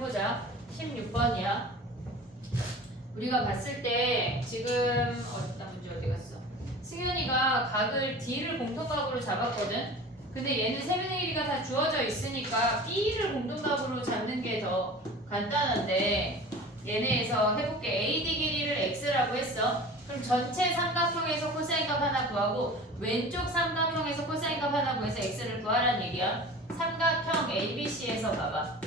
해보자. 16번이야. 우리가 봤을 때 지금 나 문제 어디 갔어? 승현이가 각을 D를 공통각으로 잡았거든. 근데 얘는 세변의 길이가 다 주어져 있으니까 B를 공통각으로 잡는 게 더 간단한데 얘네에서 해볼게. AD 길이를 X라고 했어. 그럼 전체 삼각형에서 코사인 값 하나 구하고 왼쪽 삼각형에서 코사인 값 하나 구해서 X를 구하라는 얘기야. 삼각형 ABC에서 봐봐.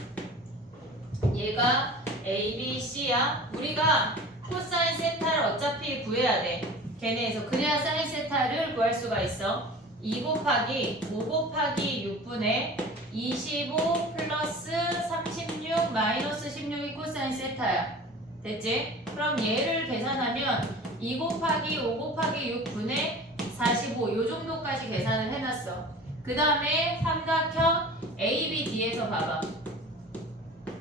얘가 ABC야. 우리가 코사인 세타를 어차피 구해야 돼. 걔네에서 그래야 사인 세타를 구할 수가 있어. 2 곱하기 5 곱하기 6분의 25 플러스 36 마이너스 16이 코사인 세타야. 됐지? 그럼 얘를 계산하면 2 곱하기 5 곱하기 6분의 45 요 정도까지 계산을 해놨어. 그 다음에 삼각형 ABD에서 봐봐.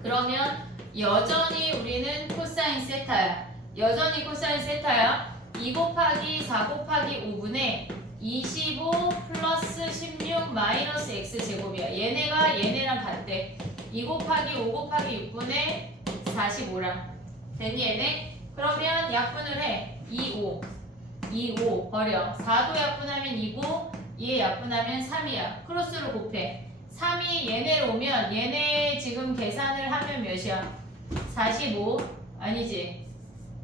그러면 여전히 우리는 코사인 세타야. 여전히 코사인 세타야. 2 곱하기 4 곱하기 5분의 25 플러스 16 마이너스 x제곱이야. 얘네가 얘네랑 같대. 2 곱하기 5 곱하기 6분의 45랑. 됐니 얘네? 그러면 약분을 해. 2, 5 버려. 4도 약분하면 2고 2에 약분하면 3이야. 크로스로 곱해. 3이 얘네로 오면 얘네 지금 계산을 하면 몇이야? 45 아니지?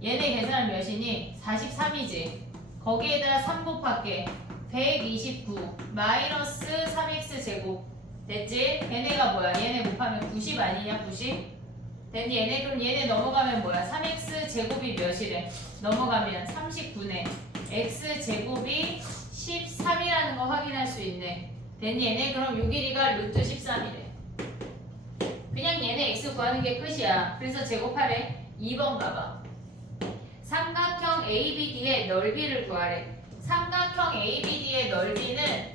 얘네 계산은 몇이니? 43이지. 거기에다가 3 곱할게. 129 마이너스 3x 제곱. 됐지? 얘네가 뭐야? 얘네 곱하면 90 아니냐? 90? 됐니? 얘네 그럼 얘네 넘어가면 뭐야? 3x 제곱이 몇이래? 넘어가면 39네. x 제곱이 13이라는 거 확인할 수 있네. 됐니? 얘네 그럼 요 길이가 루트 13이래. 그냥 얘네 x 구하는 게 끝이야. 그래서 제곱하래. 2번 봐봐. 삼각형 ABD의 넓이를 구하래. 삼각형 ABD의 넓이는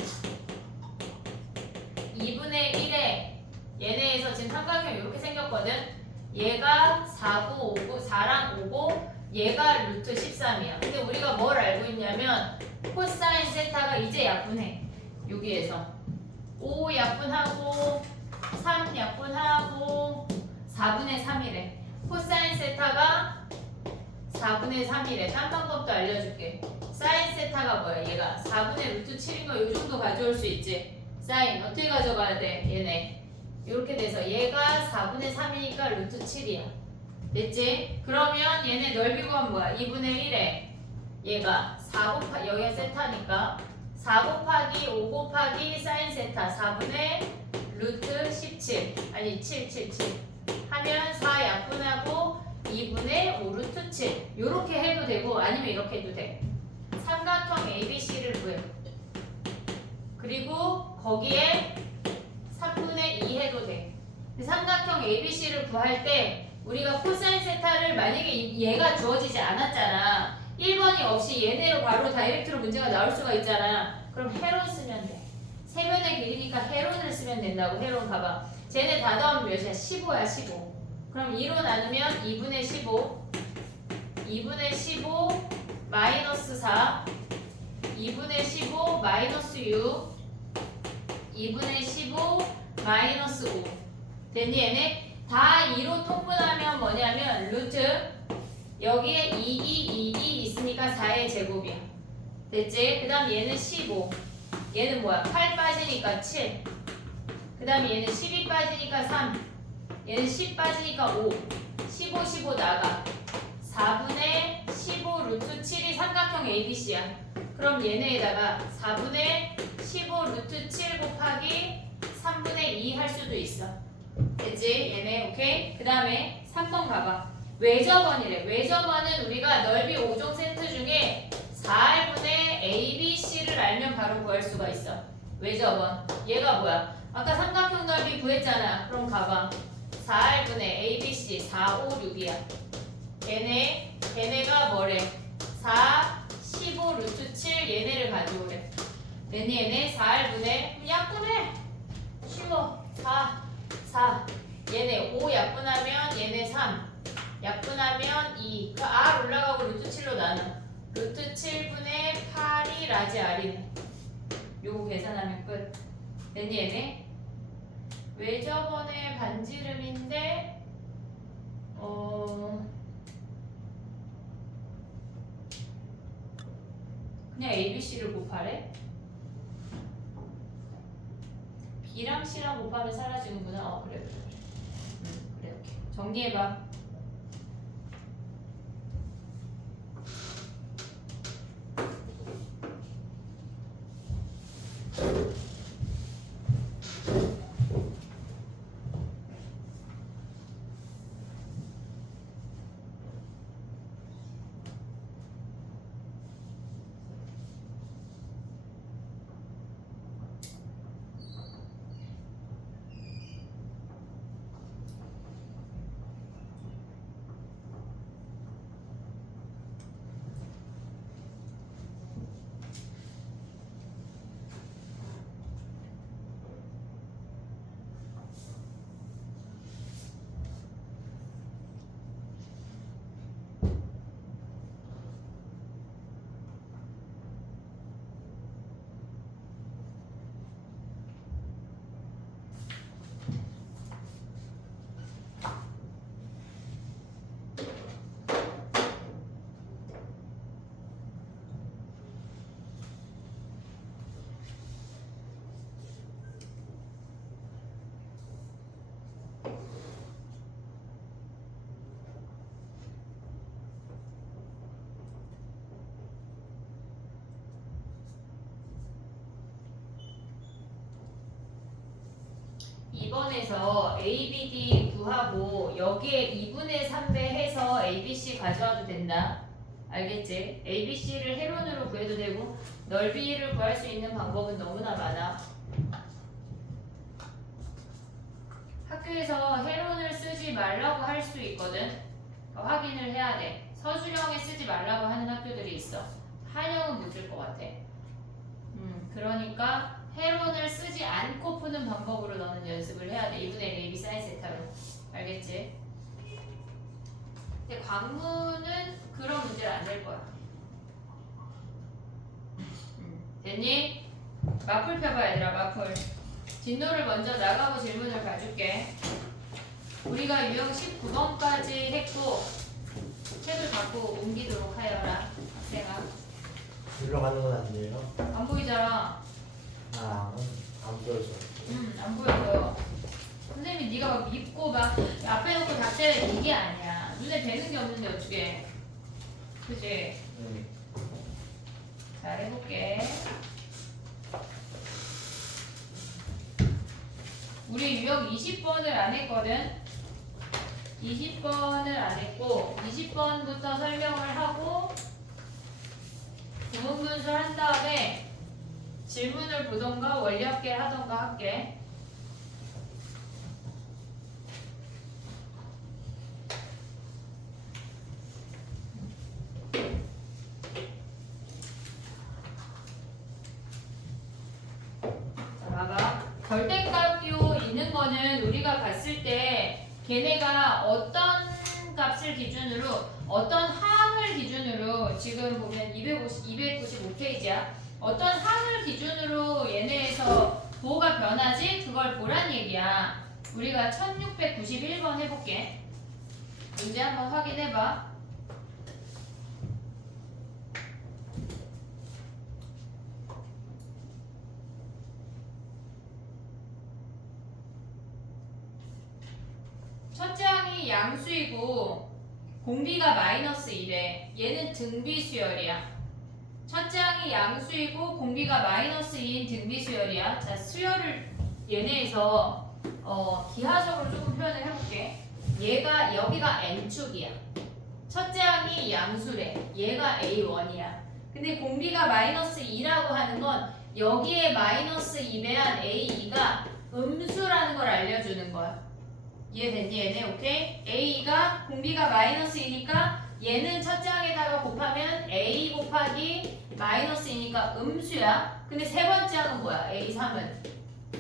2분의 1에 얘네에서 지금 삼각형 이렇게 생겼거든. 얘가 4고 5고 4랑 5고 얘가 루트 13이야. 근데 우리가 뭘 알고 있냐면 코사인 세타가 이제 약분해. 여기에서 5 약분하고 3 약분하고 4분의 3이래. 코사인 세타가 4분의 3이래. 딴 방법도 알려줄게. 사인 세타가 뭐야? 얘가 4분의 루트 7인 거 이 정도 가져올 수 있지. 사인 어떻게 가져가야 돼? 얘네 이렇게 돼서 얘가 4분의 3이니까 루트 7이야. 됐지? 그러면 얘네 넓이 구하면 뭐야? 2분의 1에 얘가 4 곱하기 여기가 세타니까 4 곱하기 5 곱하기 사인 세타 4분의 루트 17 아니 7 하면 4 약분하고 2분의 5 루트 7 요렇게 해도 되고 아니면 이렇게 해도 돼. 삼각형 ABC를 구해. 그리고 거기에 3분의 2 해도 돼. 삼각형 ABC를 구할 때 우리가 코사인 세타를 만약에 얘가 주어지지 않았잖아. 1번이 없이 얘네로 바로 다이렉트로 문제가 나올 수가 있잖아. 그럼 헤론 쓰면 돼. 세변의 길이니까 헤론을 쓰면 된다고. 헤론 봐봐. 쟤네 다 더하면 몇이야? 15야 15. 그럼 2로 나누면 2분의 15 2분의 15 마이너스 4 2분의 15 마이너스 6 2분의 15 마이너스 5 됐니 얘네? 다 2로 통분하면 뭐냐면 루트 여기에 2이 있으니까 4의 제곱이야. 됐지? 그 다음 얘는 15 얘는 뭐야? 8 빠지니까 7 그 다음에 얘는 12 빠지니까 3 얘는 10 빠지니까 5 15 나가 4분의 15 루트 7이 삼각형 ABC야. 그럼 얘네에다가 4분의 15 루트 7 곱하기 3분의 2 할 수도 있어. 됐지? 얘네 오케이? 그 다음에 3번 가봐. 외접원이래. 외접원은 우리가 넓이 5종 세트 중에 4R분의 ABC를 알면 바로 구할 수가 있어. 외접원 얘가 뭐야? 아까 삼각형 넓이 구했잖아. 그럼 가봐. 4R분의 ABC 4, 5, 6이야. 걔네가 뭐래? 4, 15 루트 7 얘네를 가져오래. 됐니 얘네? 4R분의 약분해. 쉬워. 4 얘네 5 약분하면 얘네 3 약분하면 2 그 R 올라가고 루트 7로 나눠. 루트 7분의 8이 라지 R이네. 요거 계산하면 끝. 됐니 얘네? 외접원의 반지름인데 그냥 ABC를 곱하래? B랑 C랑 곱하면 사라지는구나. 그래 그래 그래. 그래 오케이. 정리해봐. 이번에서 ABD 구하고 여기에 2분의 3배 해서 ABC 가져와도 된다. 알겠지? ABC를 해론으로 구해도 되고 넓이를 구할 수 있는 방법은 너무나 많아. 학교에서 해론을 쓰지 말라고 할 수 있거든. 확인을 해야 돼. 서술형에 쓰지 말라고 하는 학교들이 있어. 한영은 못 쓸 것 같아. 그러니까 해론을 쓰지 않고 푸는 방법으로 너는 연습을 해야 돼. 2분의 1 AB 사인 세타로. 알겠지? 근데 광문은 그런 문제를 안 낼 거야. 됐니? 마풀 펴봐 얘들아. 마풀. 진도를 먼저 나가고 질문을 봐줄게. 우리가 유형 19번까지 했고 책을 갖고 옮기도록 하여라. 학생아. 일로 가는 건 아니에요? 안 보이잖아. 안 보여서. 안 보여요. 선생님이 네가 막 믿고 막 앞에 놓고 닥치라 이게 아니야. 눈에 뵈는 게 없는데 어떻게? 그지? 네. 잘 해볼게. 우리 유형 20번을 안 했거든. 20번을 안 했고 20번부터 설명을 하고 구문문술 한 다음에 질문을 보던가 원리합계 하던가 할게. 자, 봐봐. 절대값표 있는 거는 우리가 봤을 때 걔네가 어떤 값을 기준으로 어떤 항을 기준으로 지금 보면 295페이지야. 어떤 항을 기준으로 얘네에서 부호가 변하지? 그걸 보란 얘기야. 우리가 1691번 해볼게. 문제 한번 확인해봐. 첫째 항이 양수이고 공비가 마이너스 1에 얘는 등비수열이야. 첫째 항이 양수이고 공비가 마이너스 2인 등비수열이야. 자, 수열을 얘네에서 기하적으로 조금 표현을 해볼게. 얘가 여기가 n축이야. 첫째 항이 양수래. 얘가 A1이야. 근데 공비가 마이너스 2라고 하는 건 여기에 마이너스 2배한 A2가 음수라는 걸 알려주는 거야. 이해됐니 얘네? 오케이? A가 공비가 마이너스 2니까 얘는 첫째 항에다가 곱하면 A 곱하기 마이너스 2니까 음수야. 근데 세 번째 항은 뭐야? A3은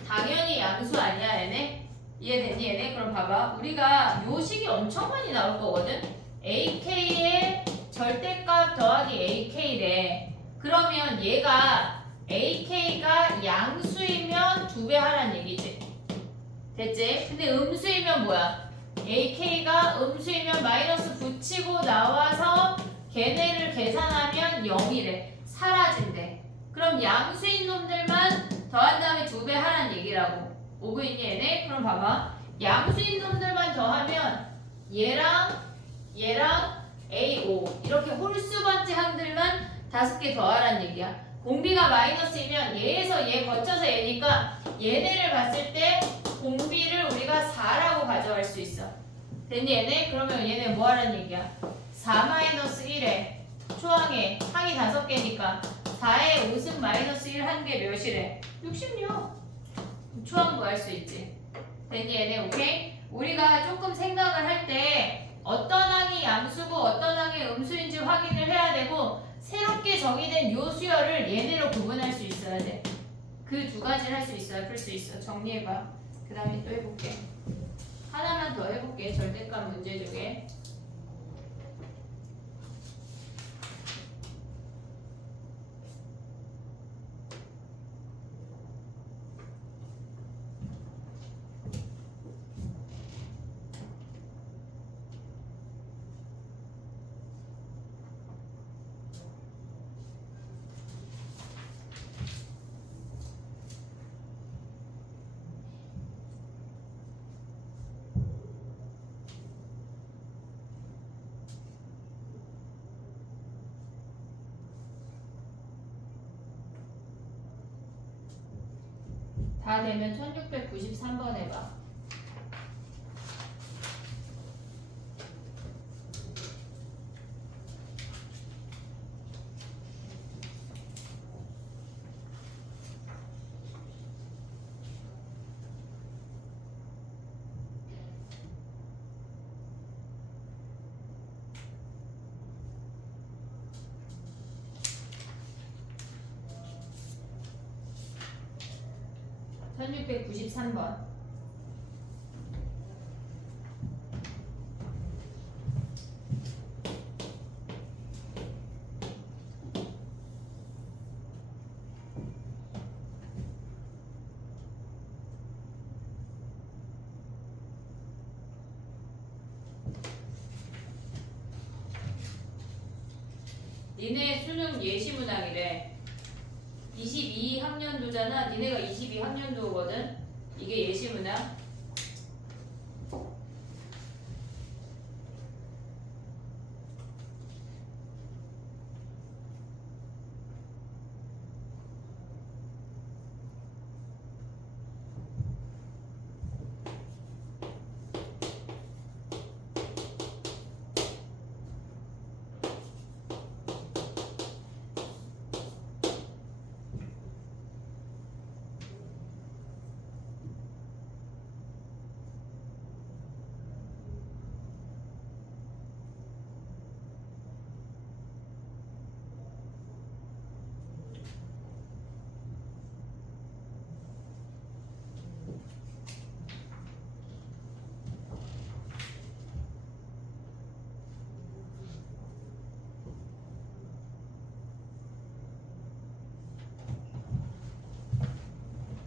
당연히 양수 아니야 얘네? 이해됐니 얘네? 그럼 봐봐. 우리가 요 식이 엄청 많이 나올 거거든? AK의 절대값 더하기 AK래. 그러면 얘가 AK가 양수이면 2배 하란 얘기지. 됐지? 근데 음수이면 뭐야? AK가 음수이면 마이너스 붙이고 나와서 걔네를 계산하면 0이래. 사라진대. 그럼 양수인 놈들만 더한 다음에 2배 하라는 얘기라고. 오고 있니 얘네? 그럼 봐봐. 양수인 놈들만 더하면 얘랑 A5 이렇게 홀수 번째 항들만 5개 더하라는 얘기야. 공비가 마이너스이면 얘에서 얘 거쳐서 얘니까 얘네를 봤을 때 공비를 우리가 4라고 가져갈 수 있어. 됐니 얘네? 그러면 얘네 뭐 하라는 얘기야? 4-1에 초항에 항이 5개니까 4에 5승 마이너스 1 한 개 몇이래? 66. 초항 구할 수 있지. 됐니 얘네? 오케이? 우리가 조금 생각을 할 때 어떤 항이 양수고 어떤 항이 음수인지 확인을 해야 되고 새롭게 정의된 요 수열을 얘네로 구분할 수 있어야 돼. 그 2가지를 할 수 있어야 풀 수 있어. 정리해봐. 그 다음에 또 해볼게. 하나만 더 해볼게. 절대값 문제 중에. 다 되면 1693번 해봐. 번 1693번. 니네 수능 예시 문항이래. 22학년도잖아. 니네가 22학년도거든. 이게 예시 문항.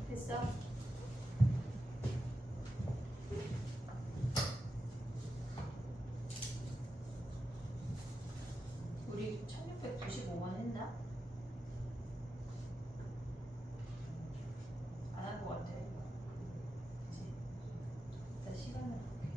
됐어? 우리 1695번 했나? 안 한 것 같아. 그치? 일단 시간을 볼게.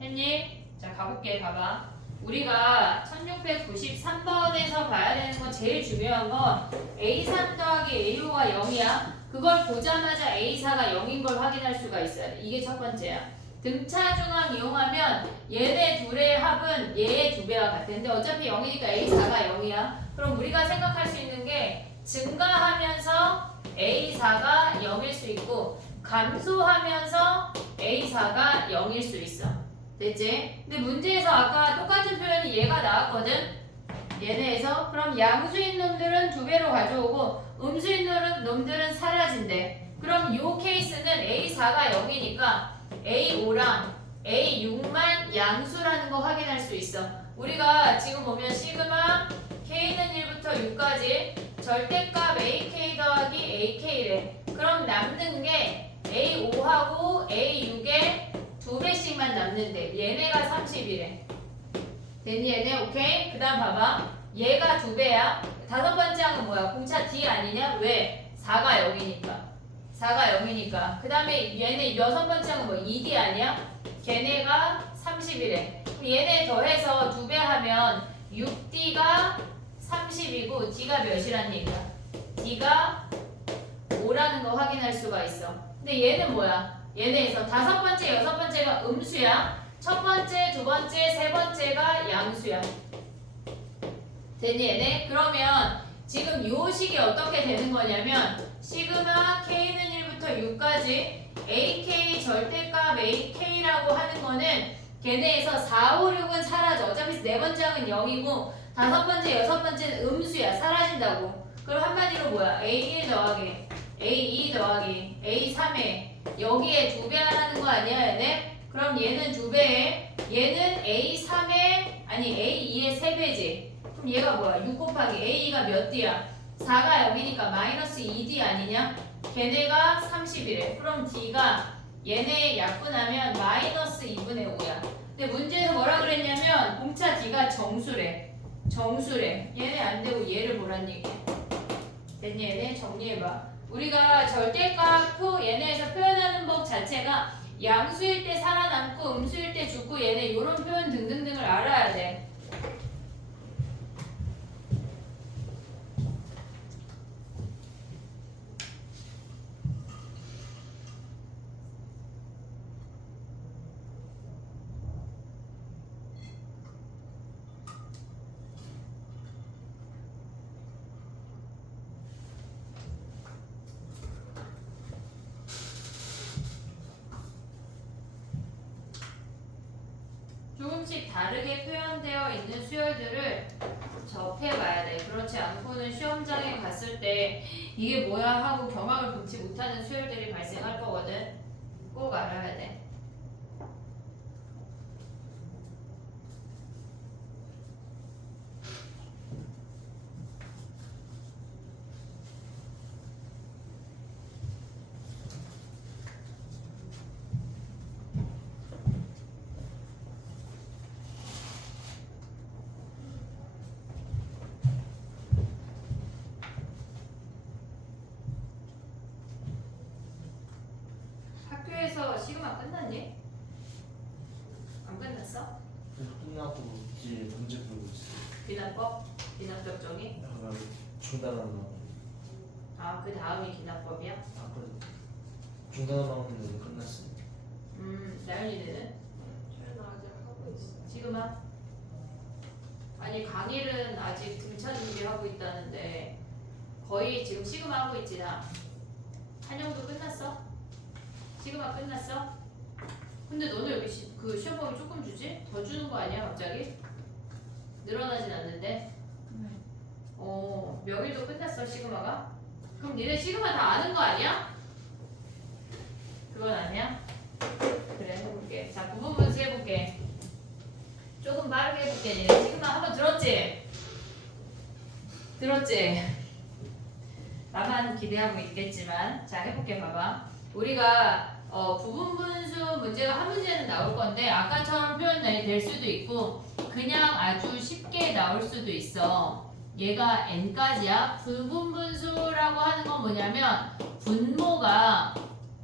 했니? 자, 가볼게. 봐봐. 우리가 1693번에서 봐야 되는 건 제일 중요한 건 A3 더하기 A5가 0이야. 그걸 보자마자 A4가 0인 걸 확인할 수가 있어요. 이게 첫 번째야. 등차 중항 이용하면 얘네 둘의 합은 얘의 2배와 같은데 어차피 0이니까 A4가 0이야. 그럼 우리가 생각할 수 있는 게 증가하면서 A4가 0일 수 있고 감소하면서 A4가 0일 수 있어. 됐지? 근데 문제에서 아까 똑같은 표현이 얘가 나왔거든? 얘네에서. 그럼 양수인 놈들은 2배로 가져오고 음수인 놈들은 사라진대. 그럼 요 케이스는 A4가 0이니까 A5랑 A6만 양수라는 거 확인할 수 있어. 우리가 지금 보면 시그마 K는 1부터 6까지 절대값 AK 더하기 AK래. 그럼 남는 게 A5하고 A6에 2배씩 맞는데 얘네가 30이래. 됐니 얘네? 오케이? 그 다음 봐봐. 얘가 2배야. 다섯 번째 항은 뭐야? 공차 D 아니냐? 왜? 4가 0이니까. 4가 0이니까. 그 다음에 얘네 여섯 번째 항은 뭐? 2D 아니야? 걔네가 30이래. 그럼 얘네 더해서 2배 하면 6D가 30이고 D가 몇이란 얘기야? D가 5라는 거 확인할 수가 있어. 근데 얘는 뭐야? 얘네에서 다섯 번째, 여섯 번째가 음수야. 첫 번째, 두 번째, 세 번째가 양수야. 됐니 얘네? 그러면 지금 요 식이 어떻게 되는 거냐면 시그마 K는 1부터 6까지 AK 절대값 AK라고 하는 거는 걔네에서 4, 5, 6은 사라져. 어차피 네 번째 항은 0이고 다섯 번째, 여섯 번째는 음수야. 사라진다고. 그럼 한마디로 뭐야? A1 더하기 A2 더하기 A3에 여기에 2배 하라는 거 아니야 얘네? 그럼 얘는 2배에 얘는 A3에 아니 A2의 3배지. 그럼 얘가 뭐야? 6 곱하기 A가 몇 D야? 4가 0이니까 마이너스 2D 아니냐? 걔네가 30이래. 그럼 D가 얘네 약분하면 마이너스 2분의 5야. 근데 문제에서 뭐라 그랬냐면 공차 D가 정수래. 정수래. 얘네 안 되고 얘를 보란 얘기야. 됐니 얘네? 정리해봐. 우리가 절대값 얘네에서 표현하는 법 자체가 양수일 때 살아남고 음수일 때 죽고 얘네 이런 표현 등등등을 알아야 돼. 조금씩 다르게 표현되어 있는 수열들을 접해봐야 돼. 그렇지 않고는 시험장에 갔을 때 이게 뭐야 하고 경악을 금치 못하는 수열들이 발생할 거거든. 꼭 알아야 돼. 학교에서 시그마 끝났니? 안 끝났어? 끝나고 이제 문제 풀고 있어. 비난법? 비난법 정의? 아까 중단한 거. 아, 그 다음이 비난법이야? 아까 중단한 나오는데 끝났어. 나연이네는? 저는 아직 하고 있어요. 지금아? 아니 강일은 아직 등차 준비하고 있다는데 거의 지금 시그마 하고 있지 나. 한영도 끝났어? 시그마 끝났어? 근데 너는 여기 그 시험범위 조금 주지? 더 주는 거 아니야 갑자기? 늘어나진 않는데? 명일도 끝났어 시그마가? 그럼 니네 시그마 다 아는 거 아니야? 그건 아니야? 그래 해볼게. 자 부분 분수 해볼게. 조금 빠르게 해볼게. 니네 시그마 한번 들었지? 들었지? 나만 기대하고 있겠지만 자 해볼게. 봐봐. 우리가 부분 분수 문제가 한 문제는 나올 건데 아까처럼 표현이 될 수도 있고 그냥 아주 쉽게 나올 수도 있어. 얘가 n까지야. 부분 분수라고 하는 건 뭐냐면 분모가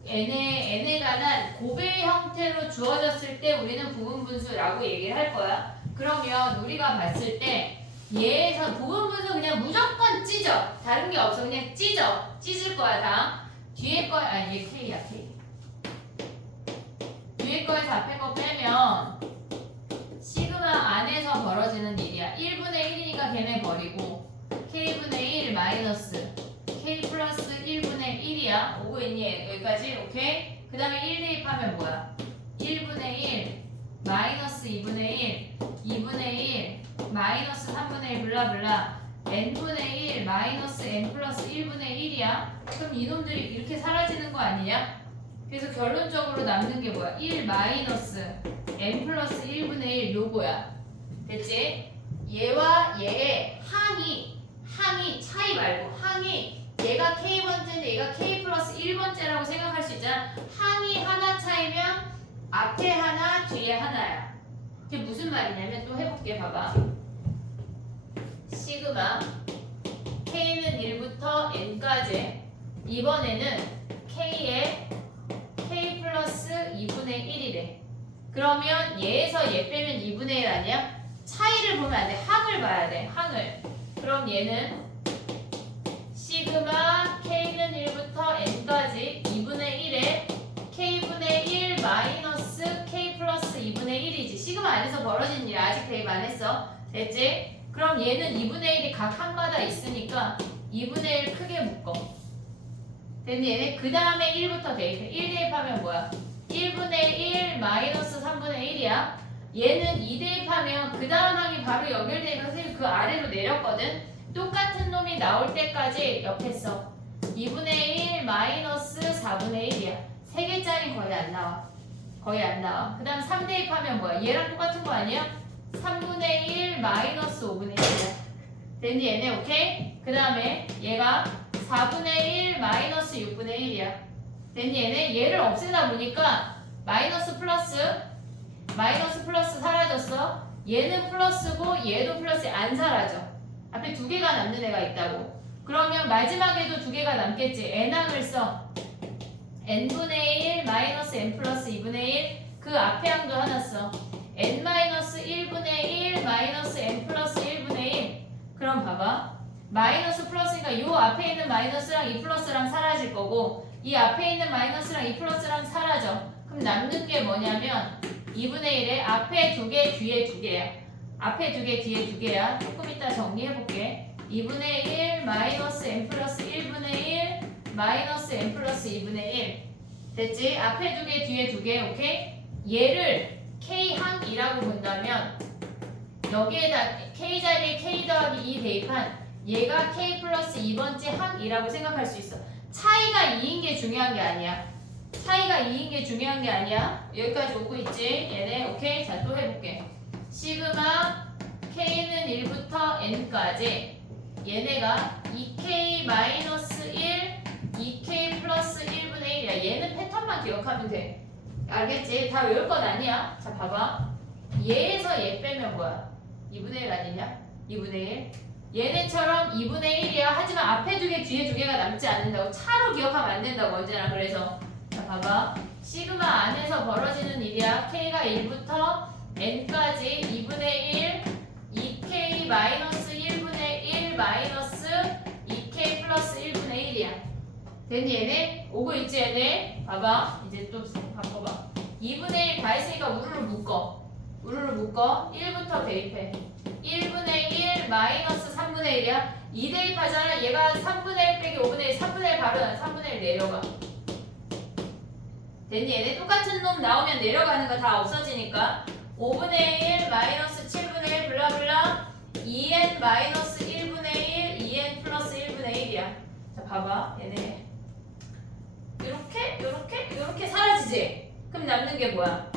n에 관한 고배 형태로 주어졌을 때 우리는 부분 분수라고 얘기를 할 거야. 그러면 우리가 봤을 때 얘에서 부분 분수 그냥 무조건 찢어. 다른 게 없어. 그냥 찢을 거야 다. 뒤에 거 아니 얘 K야 K. 뒤에 거에서 앞에 거 빼면 시그마 안에서 벌어지는 일이야. 1분의 1이니까 걔네 버리고 K분의 1 마이너스 K 플러스 1분의 1이야. 오고 있니? 여기까지? 오케이? 그 다음에 1 대입하면 뭐야? 1분의 1 마이너스 2분의 1 2분의 1 마이너스 3분의 1 블라블라 n분의 1 마이너스 n 플러스 1분의 1이야. 그럼 이놈들이 이렇게 사라지는 거 아니냐? 그래서 결론적으로 남는 게 뭐야? 1 마이너스 n 플러스 1분의 1 요거야. 됐지? 얘와 얘의 항이 차이 말고 항이 얘가 k번째인데 얘가 k 플러스 1번째라고 생각할 수 있잖아. 항이 하나 차이면 앞에 하나 뒤에 하나 그게 무슨 말이냐면 또 해볼게. 봐봐. 시그마 K는 1부터 N까지. 이번에는 K에 K 플러스 2분의 1이래. 그러면 얘에서 얘 빼면 2분의 1 아니야? 차이를 보면 안 돼. 항을 봐야 돼. 항을. 그럼 얘는 시그마 K는 1부터 N까지 2분의 1에 K분의 1 마이너스 K 플러스 2분의 1이지. 시그마 안에서 벌어진 일 아직 대입 안 했어. 됐지? 그럼 얘는 2분의 1이 각 항마다 있으니까 2분의 1 크게 묶어. 됐니? 얘네 그 다음에 1부터 대입해. 1 대입하면 뭐야? 1분의 1 마이너스 3분의 1이야. 얘는 2 대입하면 그 다음 항이 바로 연결되니까 선생님이 그 아래로 내렸거든. 똑같은 놈이 나올 때까지 옆에 써. 2분의 1 마이너스 4분의 1이야. 3개짜리 거의 안 나와. 거의 안 나와. 그 다음 3 대입하면 뭐야? 얘랑 똑같은 거 아니야? 3분의 1 마이너스 5분의 1이야. 됐니? 얘네 오케이? 그 다음에 얘가 4분의 1 마이너스 6분의 1이야. 됐니? 얘네 얘를 없애다 보니까 마이너스 플러스 사라졌어. 얘는 플러스고 얘도 플러스 안 사라져. 앞에 두 개가 남는 애가 있다고. 그러면 마지막에도 두 개가 남겠지. n항을 써. n분의 1 마이너스 n 플러스 2분의 1. 그 앞에 항도 하나 써. n 마이너스 1분의 1 마이너스 n 플러스 1분의 1. 그럼 봐봐. 마이너스 플러스니까 요 앞에 있는 마이너스랑 이 플러스랑 사라질 거고 이 앞에 있는 마이너스랑 이 플러스랑 사라져. 그럼 남는 게 뭐냐면 2분의 1에 앞에 2개 뒤에 2개야. 앞에 2개 뒤에 2개야. 조금 이따 정리해볼게. 2분의 1 마이너스 n 플러스 1분의 1 마이너스 n 플러스 2분의 1 됐지? 앞에 2개 뒤에 2개 오케이? 얘를 K항이라고 본다면 여기에다 K 자리에 K 더하기 2 대입한 얘가 K 플러스 2번째 항이라고 생각할 수 있어. 차이가 2인 게 중요한 게 아니야. 차이가 2인 게 중요한 게 아니야. 여기까지 오고 있지? 얘네 오케이? 자 또 해볼게. 시그마 K는 1부터 N까지 얘네가 2K 마이너스 1 2K 플러스 1분의 1이야. 얘는 패턴만 기억하면 돼. 알겠지? 다 외울 건 아니야. 자 봐봐. 얘에서 얘 빼면 뭐야? 2분의 1 아니냐? 2분의 1 얘네처럼 2분의 1이야. 하지만 앞에 2개 뒤에 2개가 남지 않는다고. 차로 기억하면 안 된다고 언제나. 그래서 자 봐봐. 시그마 안에서 벌어지는 일이야. K가 1부터 N까지 2분의 1 2K 마이너스 1분의 1 마이너스 2K 플러스 1분의 1이야. 됐니 얘네? 오고 있지 얘네? 봐봐. 이제 또 바꿔봐. 2분의 1 다 했으니까 우르르 묶어. 우르르 묶어. 1부터 대입해. 1분의 1 마이너스 3분의 1이야. 2 대입하잖아. 얘가 3분의 1 빼기 5분의 1 3분의 1 바로 3분의 1 내려가. 됐니? 얘네 똑같은 놈 나오면 내려가는 거 다 없어지니까 5분의 1 마이너스 7분의 1 블라블라 2n 마이너스 1분의 1 2n 플러스 1분의 1이야. 자 봐봐 얘네 요렇게 사라지지? 그럼 남는 게 뭐야?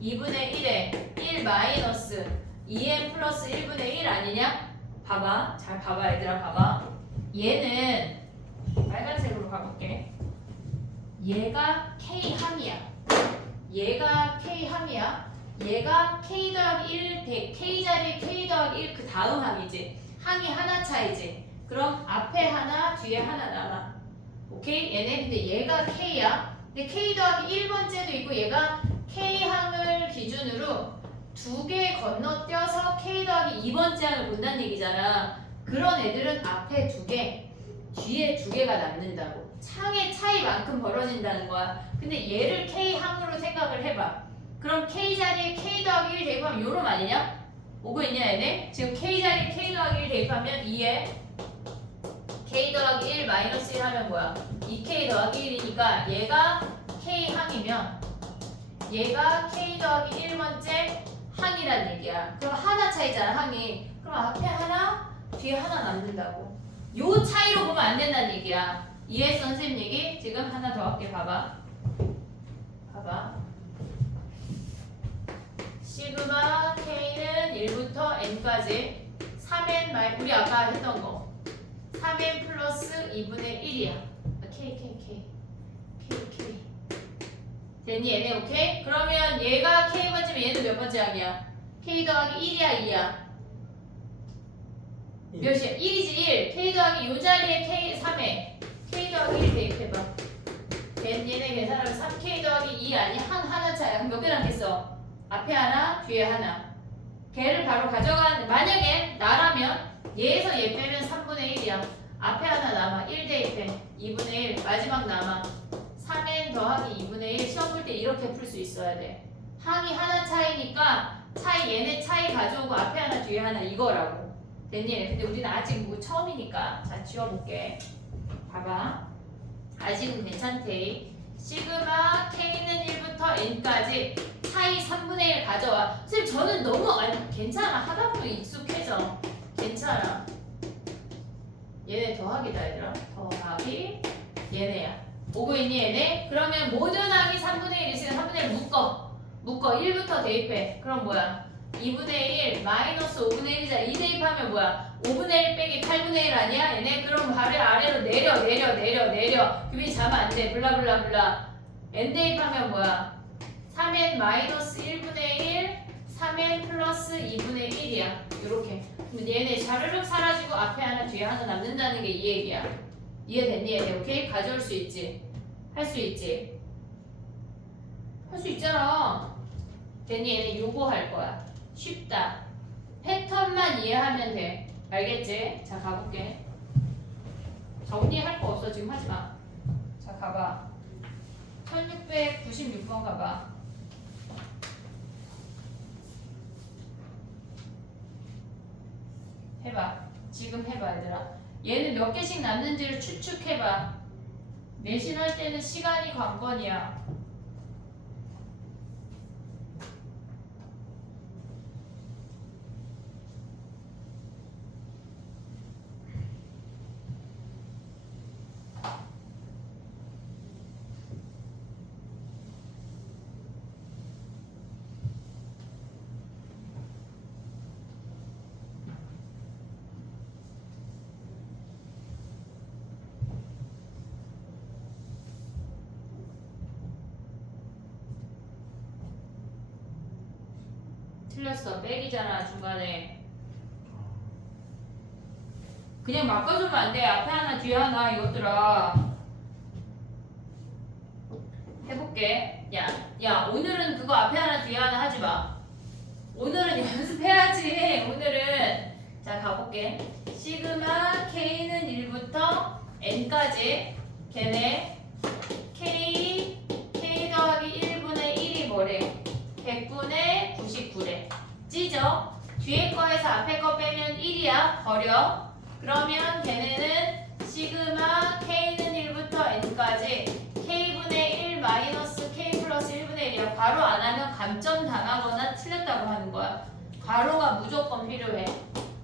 2분의 1에 1 마이너스 2n 플러스 1분의 1 아니냐? 봐봐. 잘 봐봐 얘들아 봐봐. 얘는 빨간색으로 가볼게. 얘가 K항이야. 얘가 K항이야. 얘가 K 더하기 1 K 자리에 K 더하기 1 그 다음 항이지. 항이 하나 차이지. 그럼 앞에 하나 뒤에 하나 남아. 오케이? 얘네 근데 얘가 K야. 근데 K 더하기 1번째도 있고 얘가 K항을 기준으로 2개 건너뛰어서 K 더하기 2번째 항을 본다는 얘기잖아. 그런 애들은 앞에 2개 뒤에 2개가 남는다고. 창의 차이만큼 벌어진다는 거야. 근데 얘를 K항으로 생각을 해봐. 그럼 K 자리에 K 더하기 1 대입하면 요놈 아니냐? 오고 있냐 얘네? 지금 K 자리에 K 더하기 1 대입하면 2에 K 더하기 1 마이너스 1 하면 뭐야? 2K 더하기 1이니까 얘가 K항이면 얘가 K 더하기 1번째 항이란 얘기야. 그럼 하나 차이잖아 항이. 그럼 앞에 하나 뒤에 하나 남는다고. 요 차이로 보면 안 된다는 얘기야. 이해했어 선생님 얘기? 지금 하나 더 할게. 봐봐. 시그마 K는 1부터 N까지 3n 우리 아까 했던 거 3n 플러스 2분의 1이야. K 됐니 얘네 오케이? 그러면 얘가 k 번째면 얘는 몇 번째 항이야? k 더하기 1이야 2야? 몇이야? 1이지 1. k 더하기 요 자리에 k 3에 k 더하기 1 대입해봐. 얘네 계산하면 3k 더하기 2 아니야? 하나 차야. 그럼 몇 개 남겠어? 앞에 하나, 뒤에 하나. 걔를 바로 가져가는데 만약에 나라면 얘에서 얘 빼면 3분의 1이야. 앞에 하나 남아. 1 대입해. 2분의 1. 마지막 남아. 3n 더하기 2분의 1. 시험 볼 때 이렇게 풀 수 있어야 돼. 항이 하나 차이니까 얘네 차이 가져오고 앞에 하나 뒤에 하나 이거라고. 됐니? 근데 우리는 아직 뭐 처음이니까. 자 지워볼게. 봐봐. 아직은 괜찮대. 시그마 k는 1부터 n까지 차이 3분의 1 가져와. 선생님 저는 너무 괜찮아. 하다 보면 익숙해져. 괜찮아. 얘네 더하기다 얘들아. 더하기 얘네야. 오고 있니 얘네? 그러면 모든 항이 3분의 1 있으면 3분의 1 묶어 1부터 대입해. 그럼 뭐야? 2분의 1 마이너스 5분의 1이잖아. 2 대입하면 뭐야? 5분의 1 빼기 8분의 1 아니야? 얘네 그럼 바로 아래로 내려. 규빈이 자면 안 돼. 블라블라블라. n 대입하면 뭐야? 3n 마이너스 1분의 1 3n 플러스 2분의 1이야. 요렇게. 그럼 얘네 자르륵 사라지고 앞에 하나 뒤에 하나 남는다는 게 이 얘기야. 이해됐니 얘네? 오케이? 가져올 수 있지? 할 수 있지? 할 수 있잖아. 됐니 얘네? 요거 할 거야. 쉽다. 패턴만 이해하면 돼. 알겠지? 자 가볼게. 정리할 거 없어 지금 하지마. 자 가봐. 1696번 가봐. 해봐. 지금 해봐 얘들아. 얘는 몇 개씩 남는지를 추측해봐. 내신할 때는 시간이 관건이야. 틀렸어. 빼기잖아 중간에. 그냥 바꿔주면 안 돼. 앞에 하나 뒤에 하나 이것들아. 해볼게. 야 오늘은 그거 앞에 하나 뒤에 하나 하지 마. 오늘은 연습해야지. 오늘은 자 가볼게. 시그마 k는 1부터 n까지 걔네 k 더하기 1분의 1이 뭐래? 100분의 99래. 찌죠? 뒤에 거에서 앞에 거 빼면 1이야. 버려. 그러면 걔네는 시그마 k는 1부터 n까지 k분의 1 마이너스 k 플러스 1분의 1이야. 괄호 안 하면 감점 당하거나 틀렸다고 하는 거야. 괄호가 무조건 필요해.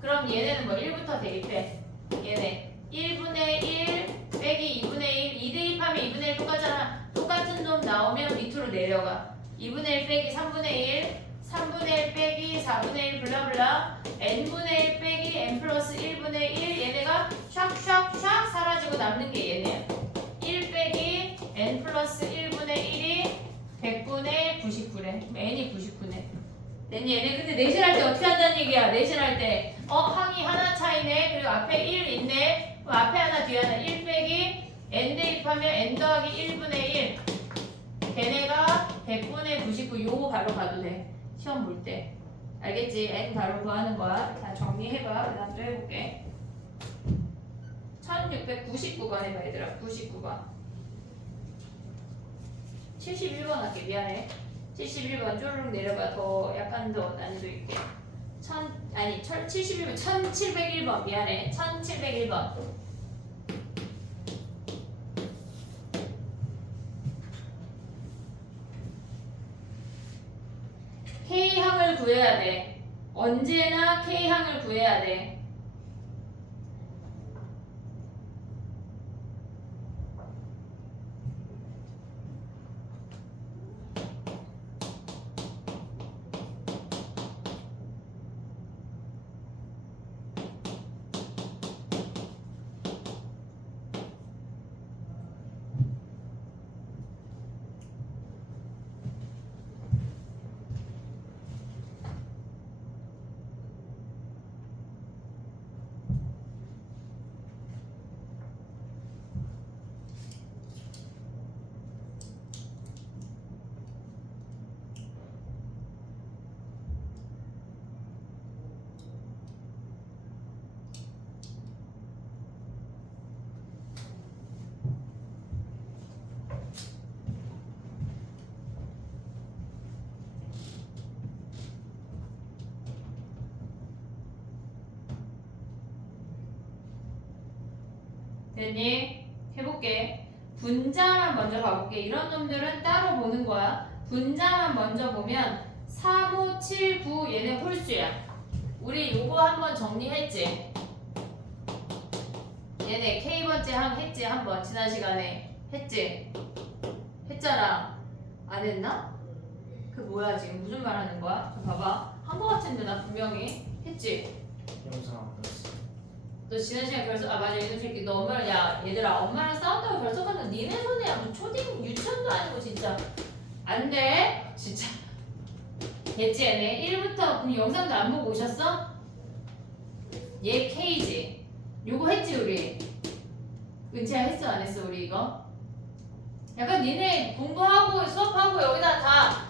그럼 얘네는 뭐 1부터 대입해. 얘네 1분의 1 빼기 2분의 1 2 대입하면 2분의 1 똑같잖아. 똑같은 놈 나오면 밑으로 내려가. 2분의 1 빼기 3분의 1 3분의 1 빼기 4분의 1 블라블라 n분의 1 빼기 n 플러스 1분의 1 얘네가 샥샥샥 사라지고 남는 게 얘네야. 1 빼기 n 플러스 1분의 1이 100분의 99래. n이 99네. 얘네 근데 내신할 때 어떻게 한다는 얘기야? 내신할 때 항이 하나 차이네. 그리고 앞에 1 있네. 그럼 앞에 하나 뒤에 하나 1 빼기 n 대입하면 n 더하기 1분의 1 걔네가 100분의 99 요거 바로 가도 돼. 시험 볼 때. 알겠지? n 바로 구하는 거야. 자 정리해봐. 그 다음 또 해볼게. 1699번 해봐 얘들아. 99번 71번 할게. 미안해. 71번 쪼르륵 내려가. 더 약간 더 난이도 있게. 71번 1701번 미안해. 1701번 K항을 구해야 돼. 언제나 K항을 구해야 돼. 됐니? 해볼게. 분자만 먼저 봐볼게. 이런 놈들은 따로 보는 거야. 분자만 먼저 보면 3, 5, 7, 9 얘네 홀수야. 우리 요거 한번 정리했지? 얘네 K번째 했지? 한번 지난 시간에 했지? 했잖아. 안 했나? 그 뭐야 지금 무슨 말 하는 거야? 좀 봐봐. 한 거 같은데 나 분명히 했지? 영상 안 봤어. 너 지난 시간에 결석 맞아 이놈 새끼 너 엄마랑 야 얘들아 엄마랑 싸웠다고 결석하는 니네 손해야 뭐 초딩 유치원도 아니고 진짜 안돼 진짜 됐지 얘네 1부터 그럼 영상도 안 보고 오셨어? 얘 K지 요거 했지 우리 은채야 했어 안 했어 우리 이거? 약간 니네 공부하고 수업하고 여기다 다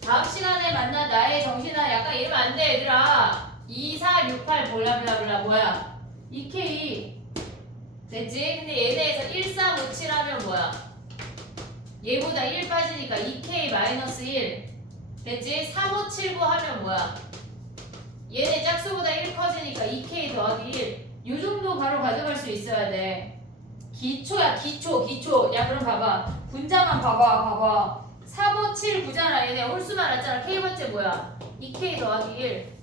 다음 시간에 만나 나의 정신아 약간 이러면 안 돼 얘들아 2, 4, 6, 8 몰라블라블라 뭐야 2K 됐지? 근데 얘네에서 1, 3, 5, 7 하면 뭐야? 얘보다 1 빠지니까 2K 마이너스 1 됐지? 3, 5, 7, 9 하면 뭐야? 얘네 짝수보다 1 커지니까 2K 더하기 1 요 정도 바로 가져갈 수 있어야 돼 기초야 기초 야 그럼 봐봐 분자만 봐봐 3, 5, 7, 9잖아 얘네 홀수만 왔잖아 K번째 뭐야? 2K 더하기 1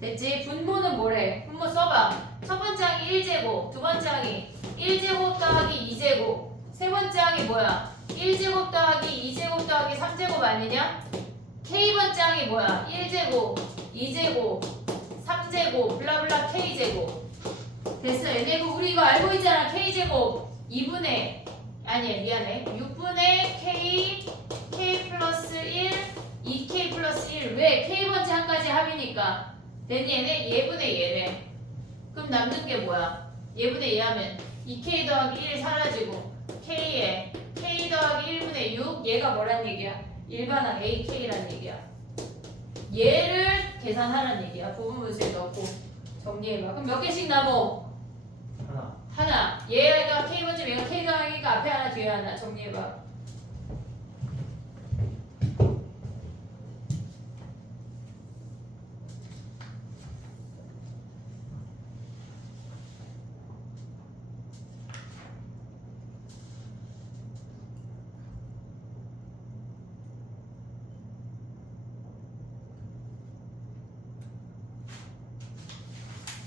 됐지? 분모는 뭐래? 분모 써봐. 첫 번째 항이 1제곱, 두 번째 항이 1제곱 더하기 2제곱, 세 번째 항이 뭐야? 1제곱 더하기 2제곱 더하기 3제곱 아니냐? K번째 항이 뭐야? 1제곱, 2제곱, 3제곱, 블라블라 K제곱. 됐어. 얘네 우리 이거 알고 있잖아. K제곱 2분의 아니 미안해. 6분의 K 플러스 1, 2K 플러스 1. 왜? K번째 항까지 합이니까. 얘네 얘분의 얘네 그럼 남는 게 뭐야 얘분의 얘 하면 2K 더하기 1 사라지고 K에 K 더하기 1분의 6 얘가 뭐란 얘기야 일반항 AK란 얘기야 얘를 계산하란 얘기야 부분분수에 넣고 정리해봐 그럼 몇 개씩 남어 하나 얘가 K번째 얘가 K 더하기가 앞에 하나 뒤에 하나 정리해봐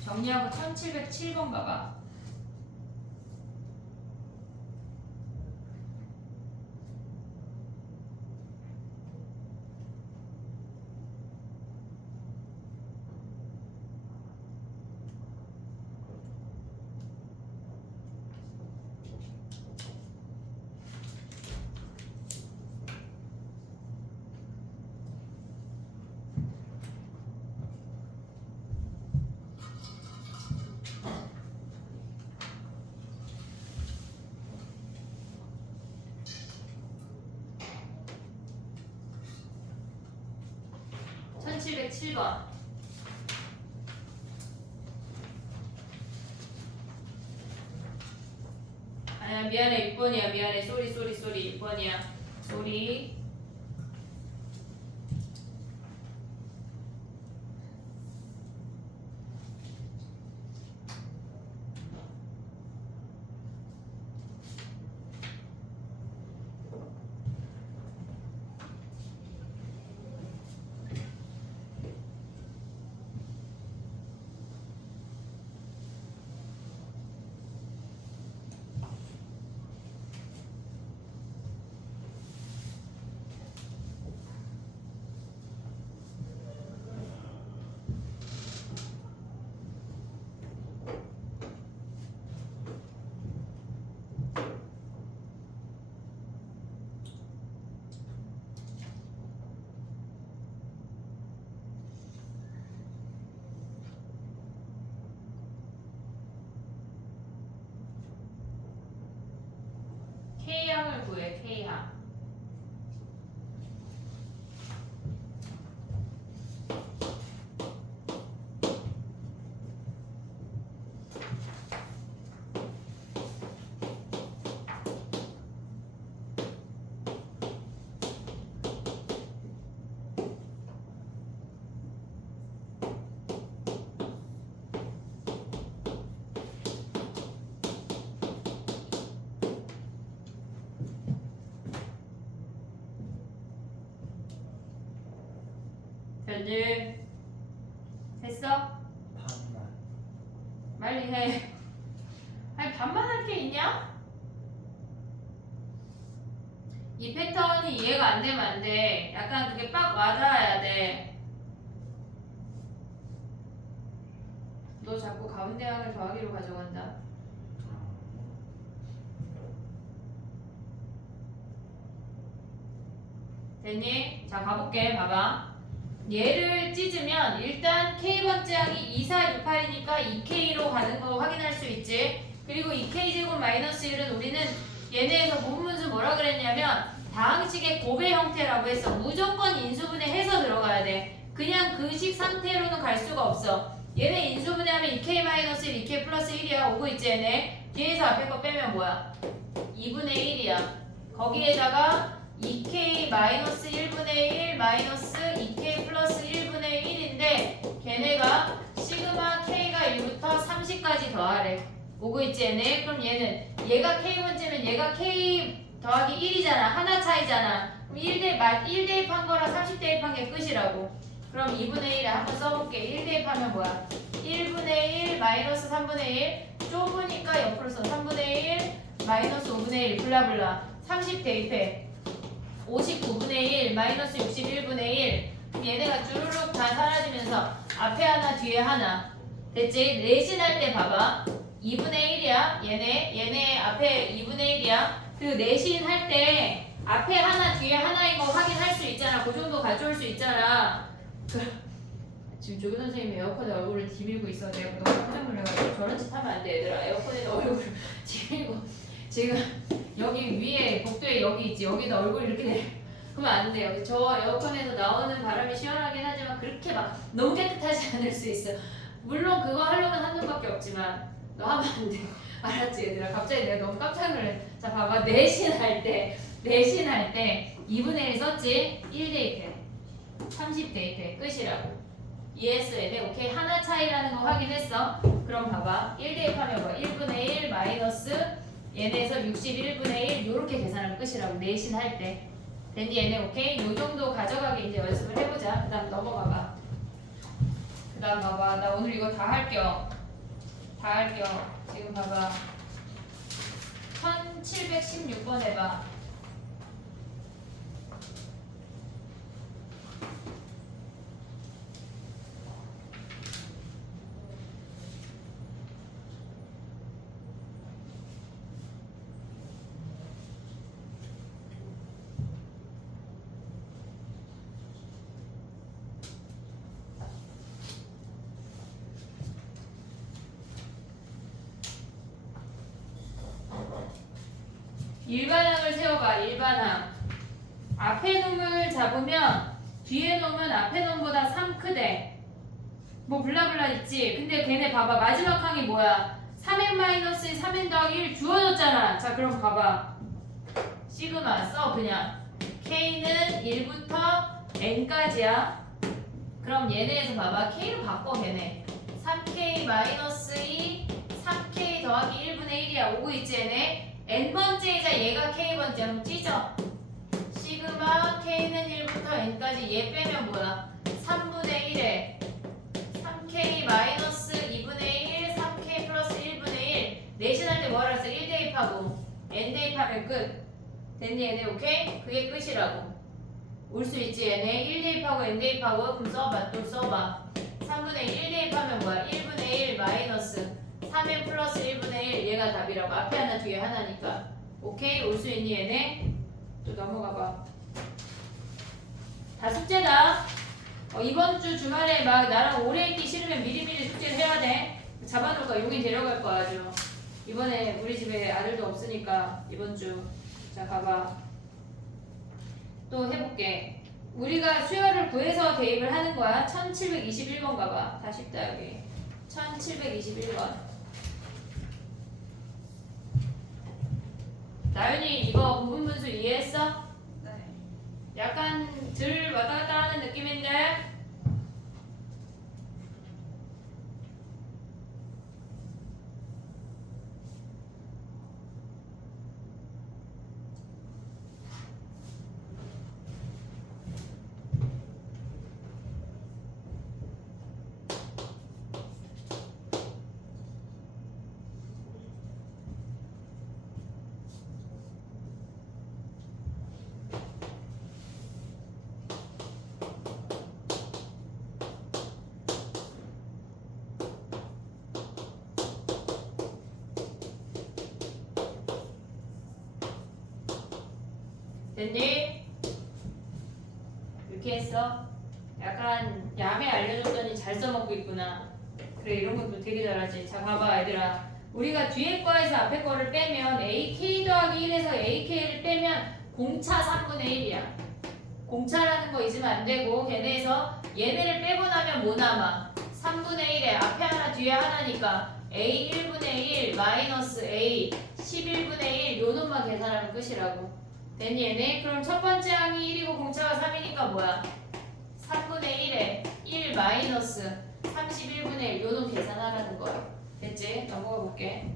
정리하고 1707번 봐봐. (1707번) 아니야 미안해 6번이야 미안해 쏘리 6번이야 쏘리 K항을 구해 K항 됐지? 했어? 반만. 빨리 해. 아니 반만 할 게 있냐? 이 패턴이 이해가 안 되면 안 돼. 약간 그게 빡 와닿아야 돼. 너 자꾸 가운데 항을 더하기로 가져간다. 됐니? 자 가볼게. 봐봐. 얘를 찢으면 일단 K번째 항이 2, 4, 6, 8이니까 2K로 가는 거 확인할 수 있지. 그리고 2K제곱 마이너스 1은 우리는 얘네에서 본문수 뭐라 그랬냐면 다항식의 곱의 형태라고 했어. 무조건 인수분해해서 들어가야 돼. 그냥 그 식 상태로는 갈 수가 없어. 얘네 인수분해하면 2K 마이너스 1, 2K 플러스 1이야. 오고 있지 얘네. 뒤에서 앞에 거 빼면 뭐야? 2분의 1이야. 거기에다가 2K 마이너스 1분의 1 마이너스 2K 플러스 1분의 1인데 걔네가 시그마 K가 1부터 30까지 더하래. 오고 있지 얘네. 그럼 얘는 얘가 K번째면 얘가 K 더하기 1이잖아. 하나 차이잖아. 그럼 1 대입한 거랑 30 대입한 게 끝이라고. 그럼 2분의 1에 한번 써볼게. 1 대입하면 뭐야? 1분의 1 마이너스 3분의 1 좁으니까 옆으로 써. 3분의 1 마이너스 5분의 1 블라블라 30 대입해. 59분의 1 마이너스 61분의 1 그럼 얘네가 주르륵 다 사라지면서 앞에 하나 뒤에 하나 됐지? 내신할 때 봐봐 2분의 1이야 얘네 앞에 2분의 1이야 그 내신할 때 앞에 하나 뒤에 하나인 거 확인할 수 있잖아. 그 정도 가져올 수 있잖아. 지금 조교 선생님이 에어컨에 얼굴을 디밀고 있어. 내가 너무 깜짝 놀라가지고 저런 짓 하면 안 돼 얘들아. 에어컨에 얼굴을 디밀고 지금 여기 위에 복도에 여기 있지. 여기다 얼굴 이렇게 내. 그러면 안 돼요. 저 에어컨에서 나오는 바람이 시원하긴 하지만 그렇게 막 너무 깨끗하지 않을 수 있어. 물론 그거 하려면 한눈밖에 없지만 너 하면 안 돼. 알았지 얘들아. 갑자기 내가 너무 깜짝 놀랐. 자 봐봐. 내신할 때 2분의 1 썼지? 1 대입해. 30 대입해. 끝이라고. 이해했어 얘네? 오케이. 하나 차이라는 거 확인했어. 그럼 봐봐. 1 대입하면 뭐야? 1분의 1 마이너스 얘네에서 61분의 1 요렇게 계산하면 끝이라고. 내신할 때. 됐니 얘네? 오케이? 요 정도 가져가게 이제 연습을 해보자. 그 다음 넘어가봐. 그 다음 봐봐. 나 오늘 이거 다 할게요. 지금 봐봐. 1716번 해봐. 일반항을 세워봐. 일반항. 앞에 놈을 잡으면 뒤에 놈은 앞에 놈보다 3 크대. 뭐 블라블라 있지. 근데 걔네 봐봐. 마지막 항이 뭐야? 3n-1 3n 더하기 1 주어졌잖아. 자 그럼 봐봐. 시그마 써 그냥. K는 1부터 N까지야. 그럼 얘네에서 봐봐. K로 바꿔 걔네. 3K-2 3K 더하기 1분의 1이야. 오고 있지 얘네. n번째이자 얘가 k번째. 그럼 찢어. 시그마 k는 1부터 n까지 얘 빼면 뭐야? 3분의 1에 3k 마이너스 2분의 1 3k 플러스 1분의 1 내신할 때 뭐하라 했어? 1 대입하고 n 대입하면 끝. 됐니 얘네? 오케이? 그게 끝이라고. 올 수 있지 얘네. 1 대입하고 n 대입하고 그럼 써봐. 또 써봐. 3분의 1 대입하면 뭐야? 1분의 1 마이너스 3n 플러스 1분의 1 얘가 답이라고. 앞에 하나 뒤에 하나니까. 오케이? 올 수 있니 얘네? 또 넘어가봐. 다 숙제다. 이번 주 주말에 막 나랑 오래 있기 싫으면 미리미리 숙제를 해야 돼. 잡아놓을까? 용인 데려갈 거야 아주. 이번에 우리 집에 아들도 없으니까 이번 주. 자 가봐. 또 해볼게. 우리가 수열을 구해서 대입을 하는 거야. 1721번 가봐. 다 쉽다 여기. 1721번. 나연이 이거 부분분수 이해했어? 네. 약간 들 왔다 갔다 하는 느낌인데 됐니? 이렇게 했어? 약간 야매 알려줬더니 잘 써먹고 있구나. 그래 이런 것도 되게 잘하지. 자 봐봐 얘들아. 우리가 뒤에 거에서 앞에 거를 빼면 AK 더하기 1에서 AK를 빼면 공차 3분의 1이야. 공차라는 거 잊으면 안 되고 걔네에서 얘네를 빼고 나면 뭐 남아? 3분의 1에 앞에 하나 뒤에 하나니까 A 1분의 1 마이너스 A 11분의 1 요 놈만 계산하면 끝이라고. 됐니 얘네? 그럼 첫 번째 항이 1이고 공차가 3이니까 뭐야? 3분의 1에 1 마이너스 31분의 1 요 놈 계산하라는 거야. 됐지? 넘어가 볼게.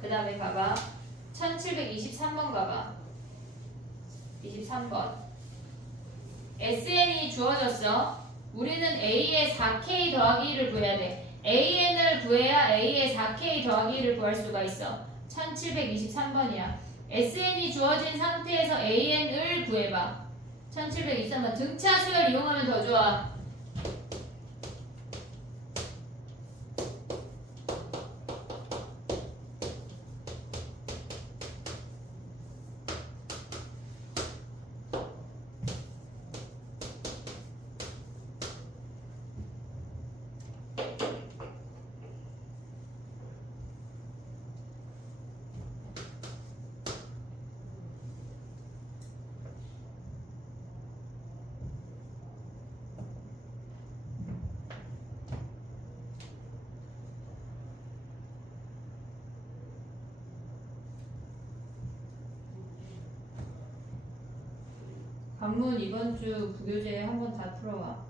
그 다음에 봐봐. 1723번 가봐. 23번. SN이 주어졌어. 우리는 A의 4K 더하기 1을 구해야 돼. AN을 구해야 A의 4K 더하기 1을 구할 수가 있어. 1723번이야. SN이 주어진 상태에서 AN을 구해봐. 1723번. 등차 수열 이용하면 더 좋아. 관문 이번 주 부교재 한번 다 풀어와.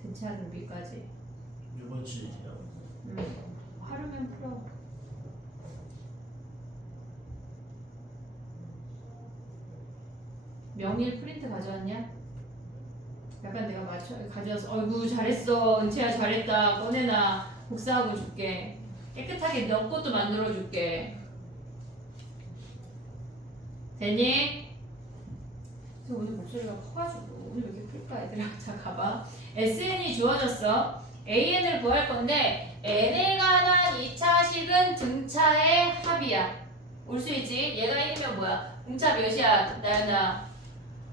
등차 준비까지. 이번 주에요. 하루면 풀어. 명일 프린트 가져왔냐? 약간 내가 가져와서 어이구 잘했어 은채야 잘했다 꺼내놔 복사하고 줄게. 깨끗하게 너 것도 만들어 줄게. 됐니? 근데 오늘 목소리가 커가지고 오늘 왜 이렇게 클까 얘들아. 자 가봐. SN이 주어졌어. AN을 구할 건데 N에 관한 2차식은 등차의 합이야. 올 수 있지? 얘가 1이면 뭐야? 공차 몇이야? 나연아.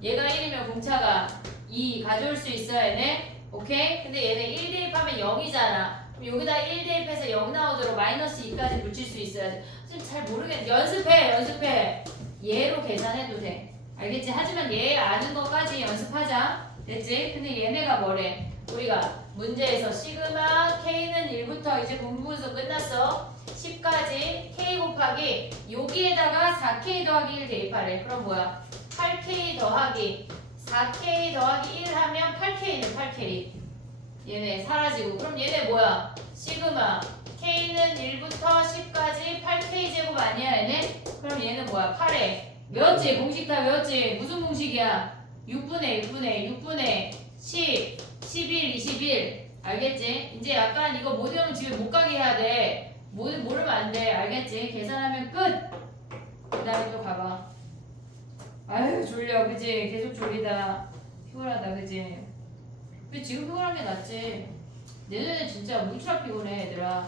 얘가 1이면 공차가 2 가져올 수 있어 얘네? 오케이? 근데 얘네 1 대입하면 0이잖아. 그럼 여기다 1 대입해서 0 나오도록 마이너스 2까지 붙일 수 있어야 돼. 지금 잘 모르겠네. 연습해. 얘로 계산해도 돼. 알겠지? 하지만 얘 아는 것까지 연습하자. 됐지? 근데 얘네가 뭐래? 우리가 문제에서 시그마 K는 1부터 이제 공부에서 끝났어. 10까지 K 곱하기 여기에다가 4K 더하기 1 대입하래. 그럼 뭐야? 8K 더하기 4K 더하기 1 하면 8K는 8K. 얘네 사라지고. 그럼 얘네 뭐야? 시그마 K는 1부터 10까지 8K 제곱 아니야 얘네? 그럼 얘는 뭐야? 8에 외웠지? 공식 다 외웠지? 무슨 공식이야? 6분의 10, 11, 21 알겠지? 이제 약간 이거 못 외우면 집에 못 가게 해야 돼. 모르면 안 돼. 알겠지? 계산하면 끝! 그 다음에 또 가봐. 아유 졸려 그지? 계속 졸리다. 피곤하다 그지? 근데 지금 피곤한 게 낫지. 내년에 진짜 울트라 피곤해 얘들아.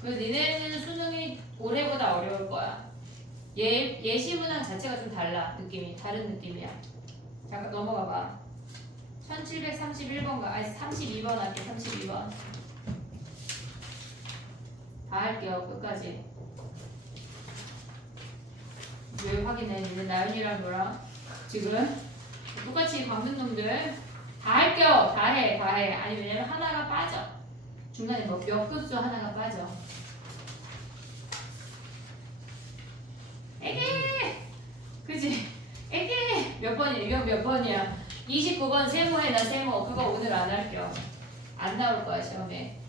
그래서 니네는 수능이 올해보다 어려울 거야. 예시 문항 자체가 좀 달라. 느낌이 다른 느낌이야. 잠깐 넘어가 봐. 1731번 아니 32번 할게. 32번 다 할게요. 끝까지. 왜 확인해? 니네 나연이랑 너랑 지금 똑같이 광는 놈들 다 할게요. 다 해. 아니 왜냐면 하나가 빠져. 중간에 뭐 몇 급수 하나가 빠져. 에게! 그지? 에게! 몇 번이야? 이거 몇 번이야? 29번 세모해. 세모. 그거 오늘 안 할게요. 안 나올 거야 시험에.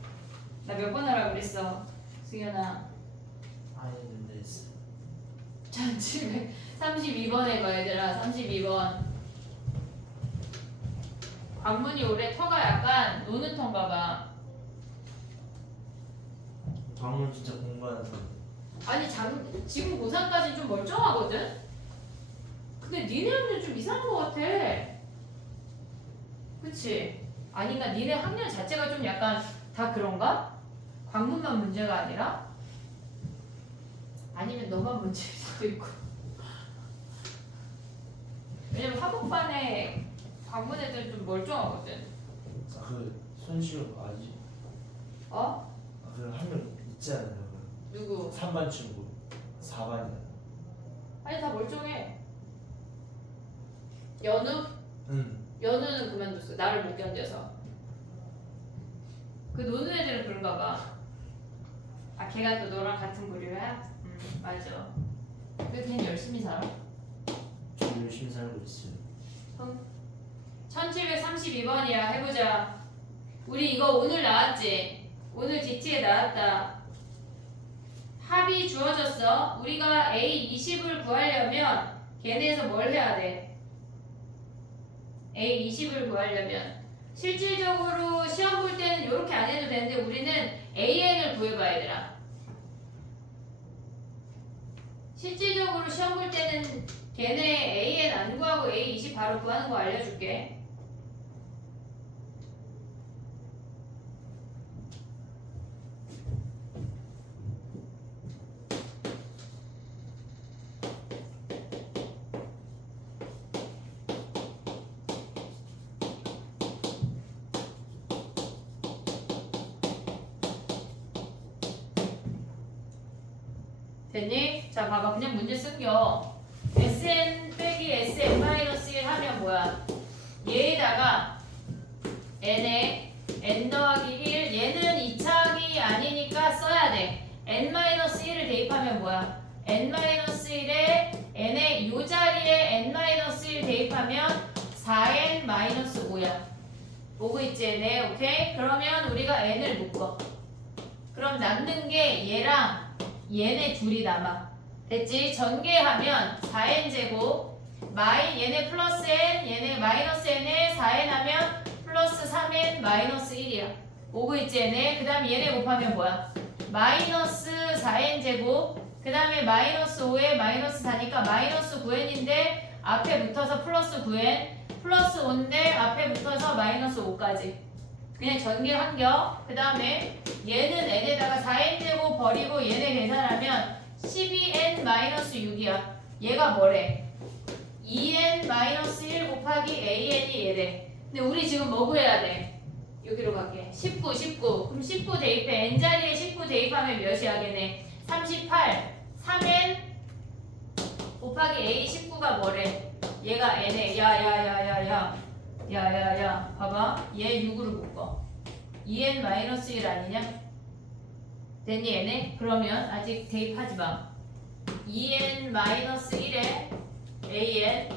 나 몇 번 하라고 그랬어 승현아. 안 했는데 했어. 1732번에 거 얘들아. 32번 관문이 올해 터가 약간 노는 턴가 봐. 방문 진짜 공부하는 거. 아니 지금 고3까지 좀 멀쩡하거든? 근데 니네는 좀 이상한 것 같아. 그치? 아닌가? 니네 학년 자체가 좀 약간 다 그런가? 관문만 문제가 아니라? 아니면 너만 문제일 수도 있고. 왜냐면 화복반에 방문 애들 좀 멀쩡하거든. 그 손시호 아지? 어? 그 한 명 있지 않나요? 누구? 3반 친구 4반이잖아. 아니 다 멀쩡해. 연우? 응. 연우는 그만뒀어. 나를 못 견뎌서. 그 노는 애들은 그런가 봐. 아 걔가 또 너랑 같은 부류야? 맞아. 왜 걔는 열심히 살아? 좀 열심히 살고 있어요. 1732번이야. 해보자. 우리 이거 오늘 나왔지? 오늘 DT에 나왔다. 합이 주어졌어. 우리가 A20을 구하려면 걔네에서 뭘 해야 돼? A20을 구하려면 실질적으로 시험 볼 때는 이렇게 안 해도 되는데 우리는 AN을 구해봐 얘들아. 실질적으로 시험 볼 때는 걔네 AN 안 구하고 A20 바로 구하는 거 알려줄게. 됐니? 자 봐봐 그냥 문제 쓴겨. SN 빼기 SN-1 하면 뭐야? 얘에다가 n에 n 더하기 1 얘는 2차항이 아니니까 써야 돼. n-1을 대입하면 뭐야? n-1에 n의 요 자리에 n-1 대입하면 4n-5야. 오고 있지? 네 오케이? 그러면 우리가 n을 묶어. 그럼 남는 게 얘랑 얘네 둘이 남아. 됐지? 전개하면 4n제곱 얘네 플러스 n 얘네 마이너스 n에 4n 하면 플러스 3n 마이너스 1이야. 오고 있지 얘네? 그 다음에 얘네 곱하면 뭐야? 마이너스 4n제곱 그 다음에 마이너스 5에 마이너스 4니까 마이너스 9n인데 앞에 붙어서 플러스 9n 플러스 5인데 앞에 붙어서 마이너스 5까지 그냥 전개한겨. 그 다음에 얘는 n에다가 4n제곱 버리고 얘네 계산하면 12n-6이야. 얘가 뭐래? 2n-1 곱하기 an이 얘래. 근데 우리 지금 뭐 구해야 돼? 여기로 갈게. 19. 그럼 19 대입해. n자리에 19 대입하면 몇이야 걔네? 38. 3n 곱하기 a 19가 뭐래? 얘가 n에 야야야 봐봐 얘 6으로 묶어 2n-1 아니냐? 됐니 얘네? 그러면 아직 대입하지마 2n-1에 an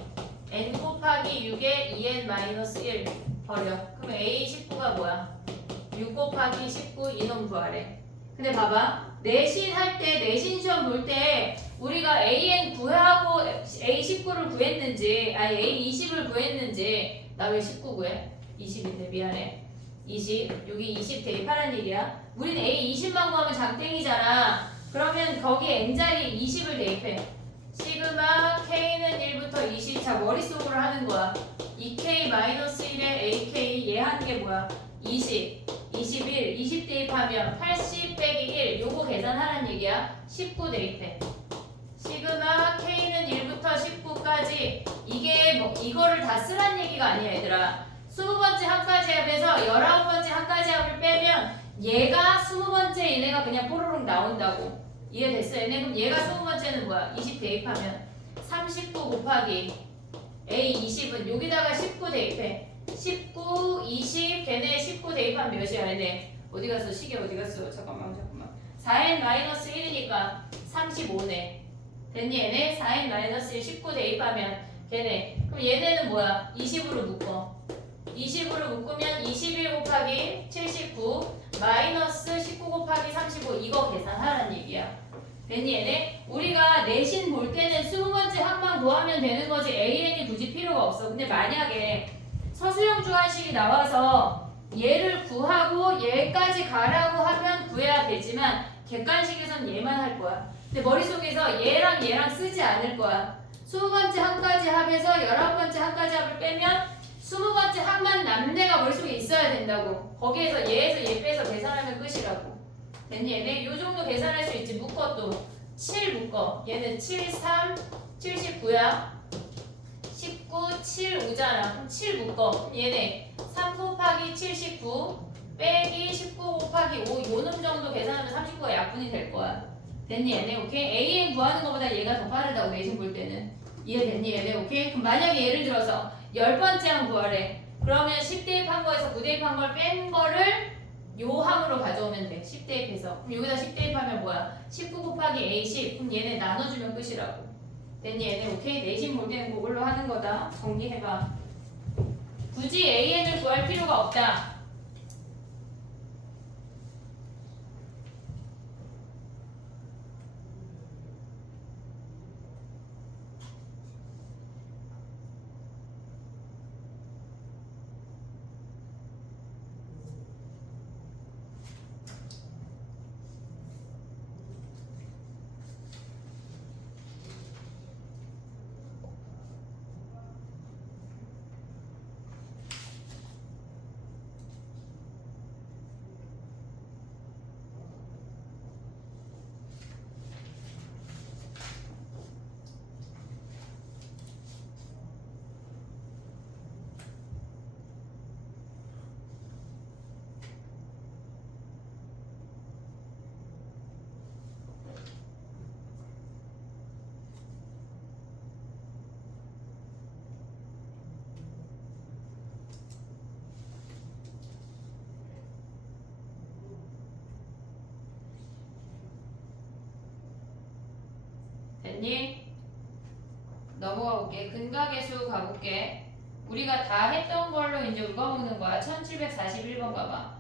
n 곱하기 6에 2n-1 버려. 그럼 a 19가 뭐야? 6 곱하기 19 이놈 구하래. 근데 봐봐 내신 할 때 내신 시험 볼 때 우리가 an 구하고 a 19를 구했는지 아니 a 20을 구했는지 나 왜 19 구해? 20인데 미안해 20 여기 20 대입하라는 얘기야. 우리는 a 20만 구하면 장땡이잖아. 그러면 거기에 n자리 20을 대입해. 시그마 k는 1부터 20. 자 머릿속으로 하는 거야. 2k-1에 ak 얘 하는 게 뭐야? 20 21 20 대입하면 80 빼기 1 요거 계산하라는 얘기야. 19 대입해. 시그마 k는 1부터 19까지 이게 뭐 이거를 다 쓰란 얘기가 아니야 얘들아. 20번째 한가지 합에서 19번째 한가지 합을 빼면 얘가 20번째 얘네가 그냥 뽀로록 나온다고. 이해됐어? 얘네 그럼 얘가 20번째는 뭐야? 20 대입하면 39 곱하기 a 20은 여기다가 19 대입해. 19, 20 걔네 19 대입하면 몇이야 얘네? 어디 갔어? 시계 어디 갔어? 잠깐만 4n-1이니까 35네. 됐니 얘네? 4n-1 19 대입하면 걔네 그럼 얘네는 뭐야? 20으로 묶어. 20으로 묶으면 21 곱하기 79 마이너스 19 곱하기 35 이거 계산하라는 얘기야. 됐니 얘네? 우리가 내신 볼 때는 20번째 항만 구하면 되는 거지 AN이 굳이 필요가 없어. 근데 만약에 서술형 주관식이 나와서 얘를 구하고 얘까지 가라고 하면 구해야 되지만 객관식에선 얘만 할 거야. 근데 머릿속에서 얘랑 쓰지 않을 거야. 20번째 항까지 합에서 19번째 항까지 합을 빼면 20번째 항만 남네가 머릿속에 있어야 된다고. 거기에서 얘에서 얘 빼서 계산하면 끝이라고. 됐니 얘네? 요 정도 계산할 수 있지. 묶어 또. 7 묶어. 얘는 7, 3, 79야. 19, 7, 5잖아. 그럼 7 묶어. 그럼 얘네 3 곱하기 79 빼기 19 곱하기 5 요놈 정도 계산하면 39가 약분이 될 거야. 됐니 얘네? 오케이? AN 구하는 것보다 얘가 더 빠르다고 내신 볼 때는. 이해됐니 얘네? 오케이? 그럼 만약에 예를 들어서 10번째 항 구하래. 그러면 10대입한 거에서 9대입한 걸 뺀 거를 요 항으로 가져오면 돼. 10대입해서. 그럼 여기다 10대입하면 뭐야? 19 곱하기 A 10. 그럼 얘네 나눠주면 끝이라고. 됐니 얘네? 오케이? 내신 볼 때는 그걸로 하는 거다. 정리해봐. 굳이 AN을 구할 필요가 없다. 됐니? 넘어가 볼게. 근각의 수 가볼게. 우리가 다 했던 걸로 이제 읽어먹는 거야. 1741번 가봐.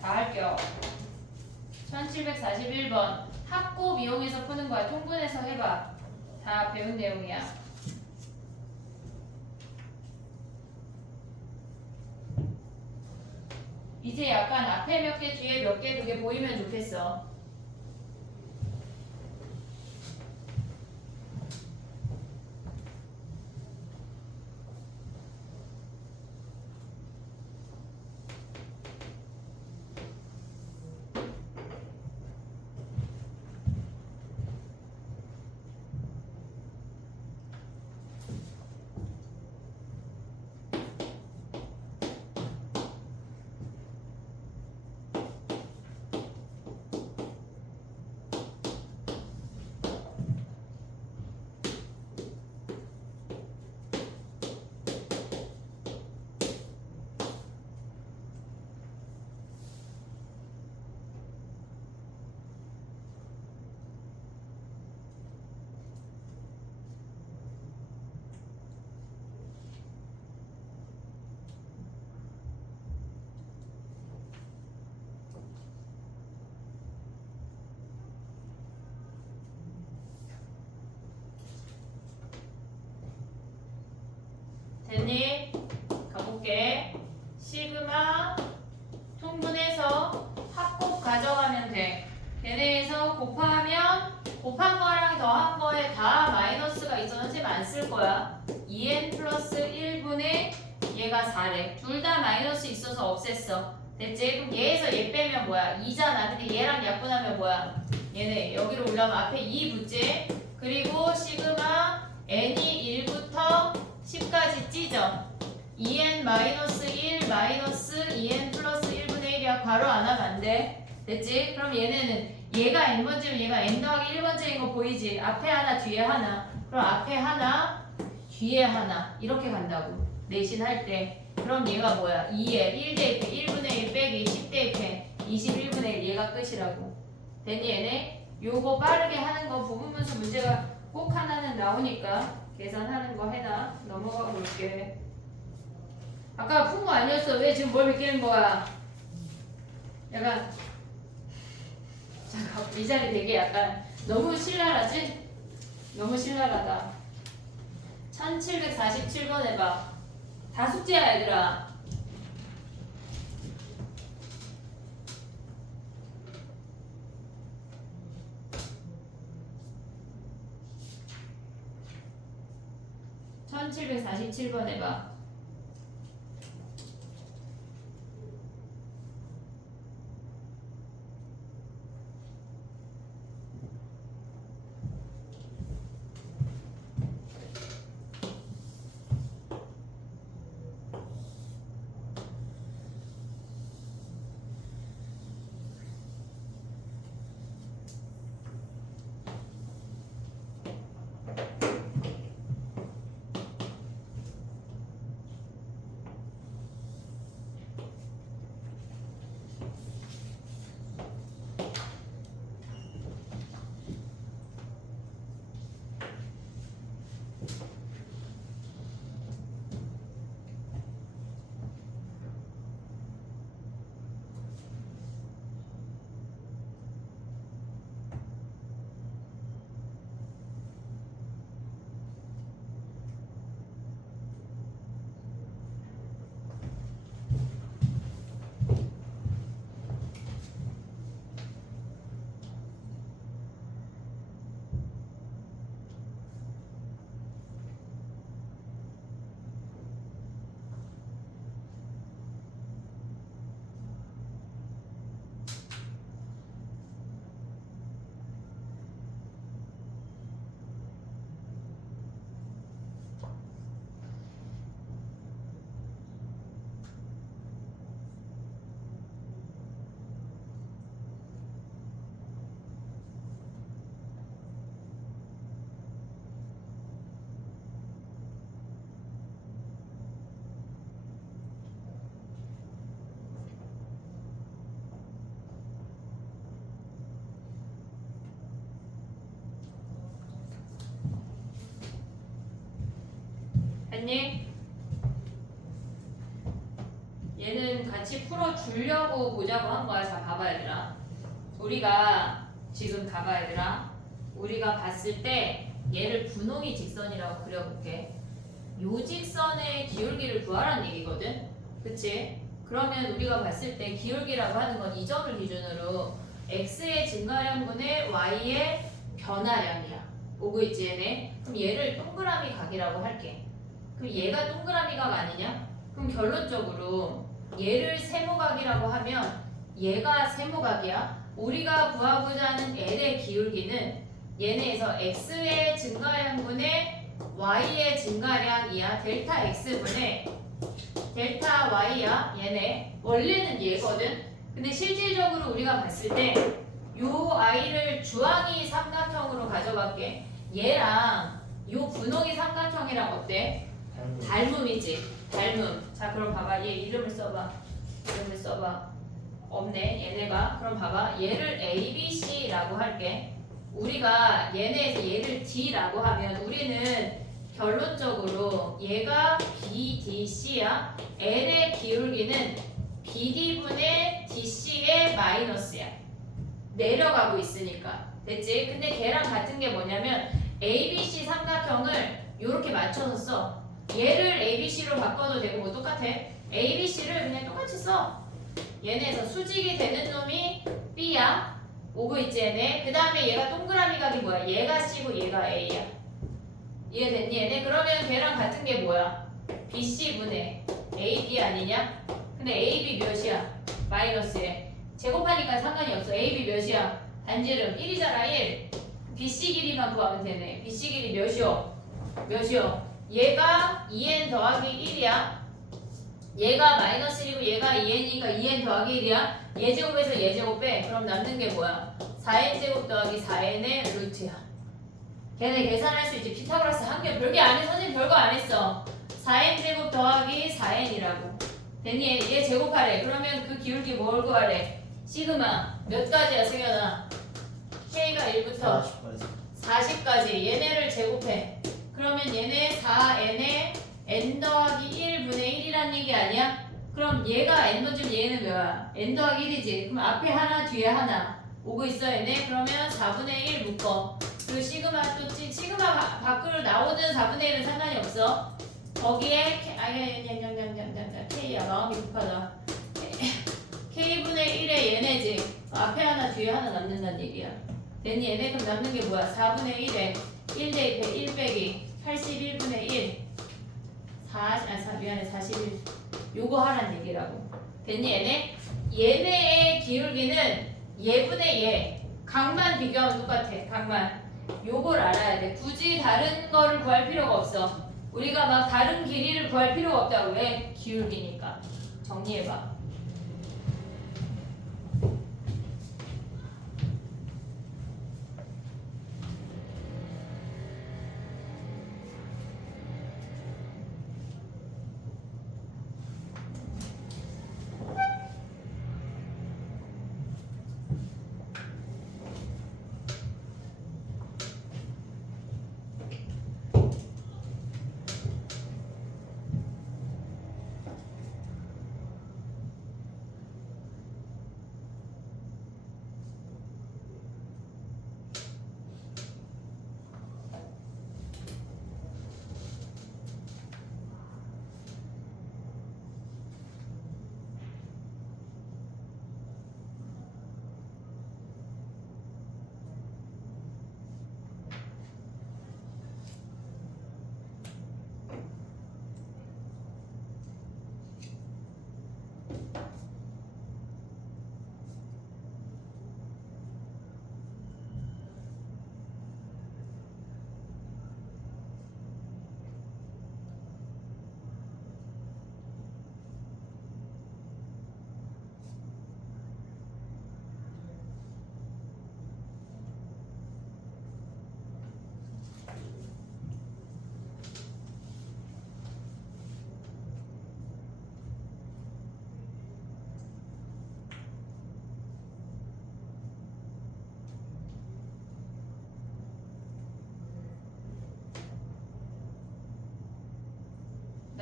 다 할게요. 1741번. 합곱 이용해서 푸는 거야. 통분해서 해봐. 다 배운 내용이야. 이제 약간 앞에 몇 개, 뒤에 몇 개, 그게 보이면 좋겠어. 됐니? 가볼게. 시그마 통분해서 합곱 가져가면 돼. 걔네에서 곱하면 곱한 거랑 더한 거에 다 마이너스가 있어. 선생님 안 쓸 거야. 2n 플러스 1분의 얘가 4래. 둘 다 마이너스 있어서 없앴어. 됐지? 그럼 얘에서 얘 빼면 뭐야? 2잖아. 근데 얘랑 약분하면 뭐야? 얘네 여기로 올라오면 앞에 2 붙지? 그리고 시그마 n이 1부터 10까지 찢어. 2n-1 마이너스 2n 플러스 1분의 1이야. 괄호 안 하면 안 돼. 됐지? 그럼 얘네는 얘가 n번째면 얘가 n 더하기 1번째인 거 보이지? 앞에 하나 뒤에 하나. 그럼 앞에 하나 뒤에 하나 이렇게 간다고. 내신 할 때. 그럼 얘가 뭐야? 2에 1대입해 1분의 1 빼기 10대입해 21분의 1 얘가 끝이라고. 됐니 얘네? 요거 빠르게 하는 거 부분분수 문제가 꼭 하나는 나오니까 계산하는 거 해놔. 넘어가 볼게. 아까 푼 거 아니었어. 왜 지금 뭘 베끼는 거야? 약간 잠깐 이 자리 되게 약간 너무 신랄하지? 너무 신랄하다. 1747번 해봐. 다 숙제야 얘들아. (1747번) 해봐. 됐니? 얘는 같이 풀어주려고 보자고 한 거야. 자, 봐봐 얘들아. 우리가 지금 봐봐 얘들아. 우리가 봤을 때 얘를 분홍이 직선이라고 그려볼게. 요 직선의 기울기를 구하라는 얘기거든. 그치? 그러면 우리가 봤을 때 기울기라고 하는 건 이 점을 기준으로 x의 증가량분의 y의 변화량이야. 오고 있지 얘네? 그럼 얘를 동그라미 각이라고 할게. 그럼 얘가 동그라미 각 아니냐? 그럼 결론적으로 얘를 세모각이라고 하면 얘가 세모각이야. 우리가 구하고자 하는 L의 기울기는 얘네에서 x의 증가량분의 y의 증가량이야. 델타 x분의 델타 y야. 얘네 원래는 얘거든. 근데 실질적으로 우리가 봤을 때 요 i를 주황이 삼각형으로 가져갈게. 얘랑 요 분홍이 삼각형이랑 어때? 닮음이지. 닮음. 자 그럼 봐봐. 얘 이름을 써봐. 이름을 써봐. 없네 얘네가. 그럼 봐봐. 얘를 ABC라고 할게. 우리가 얘네에서 얘를 D라고 하면 우리는 결론적으로 얘가 BDC야. L의 기울기는 BD분의 DC의 마이너스야. 내려가고 있으니까. 됐지? 근데 걔랑 같은 게 뭐냐면 ABC 삼각형을 이렇게 맞춰서 써. 얘를 ABC로 바꿔도 되고 뭐 똑같아. ABC를 그냥 똑같이 써. 얘네에서 수직이 되는 놈이 B야. 오고 있지 얘네. 그 다음에 얘가 동그라미 각이 뭐야? 얘가 C고 얘가 A야. 이해됐니 얘네? 그러면 걔랑 같은 게 뭐야? BC분의 AB 아니냐? 근데 AB 몇이야? 마이너스에 제곱하니까 상관이 없어. AB 몇이야? 단지름 1이잖아 1. BC 길이만 구하면 되네. BC 길이 몇이요? 몇이요? 얘가 2n 더하기 1이야. 얘가 마이너스 1이고 얘가 2n이니까 2n 더하기 1이야. 얘 제곱에서 얘 제곱 빼. 그럼 남는 게 뭐야? 4n 제곱 더하기 4n의 루트야. 걔네 계산할 수 있지. 피타고라스 한개 별게 안 해. 선생님 별거 안 했어. 4n 제곱 더하기 4n이라고. 됐니? 얘 제곱하래. 그러면 그 기울기 뭘 구하래? 시그마 몇 가지야 승현아? K가 1부터 40까지. 얘네를 제곱해. 그러면 얘네 4n에 n 더하기 1분의 1이란 얘기 아니야? 그럼 얘가 n 번쯤 얘는 뭐야? n 더하기 1이지. 그럼 앞에 하나 뒤에 하나 오고 있어 얘네. 그러면 4분의 1 묶어. 그리고 시그마 또 시그마 밖으로 나오는 4분의 1은 상관이 없어. 거기에 K야. 마음이 급하다. K분의 1의 얘네지. 앞에 하나 뒤에 하나 남는다는 얘기야. 됐니? 얘네 그럼 남는 게 뭐야? 4분의 1에 1 대입해 1 빼기 81분의 1 미안해 41 요거 하란 얘기라고. 됐니 얘네? 얘네의 기울기는 얘분의 얘 각만 비교하면 똑같아. 각만 요걸 알아야 돼. 굳이 다른 거를 구할 필요가 없어. 우리가 막 다른 길이를 구할 필요가 없다고. 왜? 기울기니까. 정리해봐.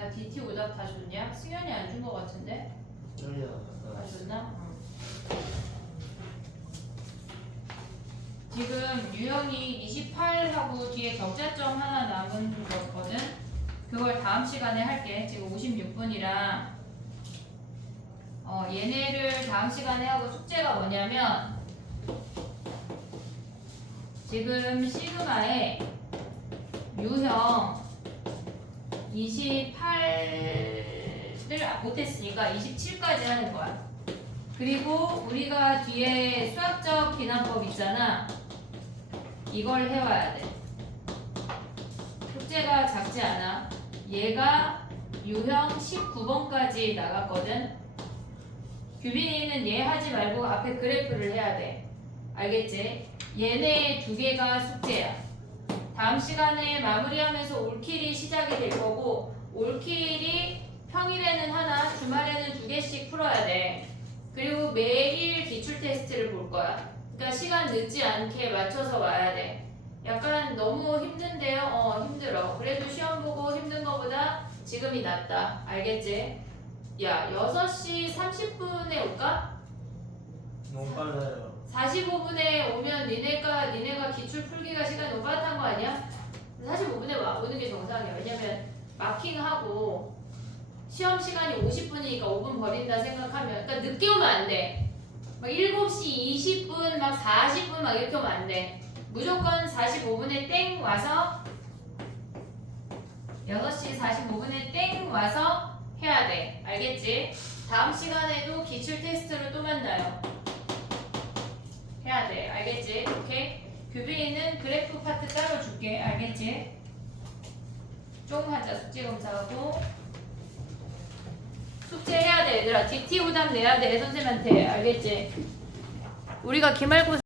나 DT 오답 다 줬냐? 승현이 안 준 거 같은데? 쫄려. 다 줬나? 지금 유형이 28하고 뒤에 격자점 하나 남은 거거든? 그걸 다음 시간에 할게. 지금 56분이랑 얘네를 다음 시간에 하고 숙제가 뭐냐면 지금 시그마에 유형 28을 못했으니까 27까지 하는 거야. 그리고 우리가 뒤에 수학적 기난법 있잖아. 이걸 해와야 돼. 숙제가 작지 않아. 얘가 유형 19번까지 나갔거든. 규빈이는 얘 하지 말고 앞에 그래프를 해야 돼. 알겠지? 얘네 두 개가 숙제야. 다음 시간에 마무리하면서 올킬이 시작이 될 거고 올킬이 평일에는 하나, 주말에는 두 개씩 풀어야 돼. 그리고 매일 기출 테스트를 볼 거야. 그러니까 시간 늦지 않게 맞춰서 와야 돼. 약간 너무 힘든데요? 힘들어. 그래도 시험 보고 힘든 거보다 지금이 낫다. 알겠지? 야, 6시 30분에 올까? 너무 빨라요. 45분에 오면 니네가 기출 풀기가 시간이 너무 빠듯한 거 아니야? 45분에 오는 게 정상이야. 왜냐면 마킹하고 시험 시간이 50분이니까 5분 버린다 생각하면, 그러니까 늦게 오면 안 돼. 막 7시 20분, 막 40분 막 이렇게 오면 안 돼. 무조건 45분에 땡 와서 6시 45분에 땡 와서 해야 돼. 알겠지? 다음 시간에도 기출 테스트로 또 만나요. 해야 돼. 알겠지? 오케이? 규빈이는 그래프 파트 따로 줄게. 알겠지? 쫑 하자. 숙제 검사하고. 숙제 해야 돼, 얘들아. DT 오답 내야 돼, 선생님한테. 알겠지? 우리가 기말고사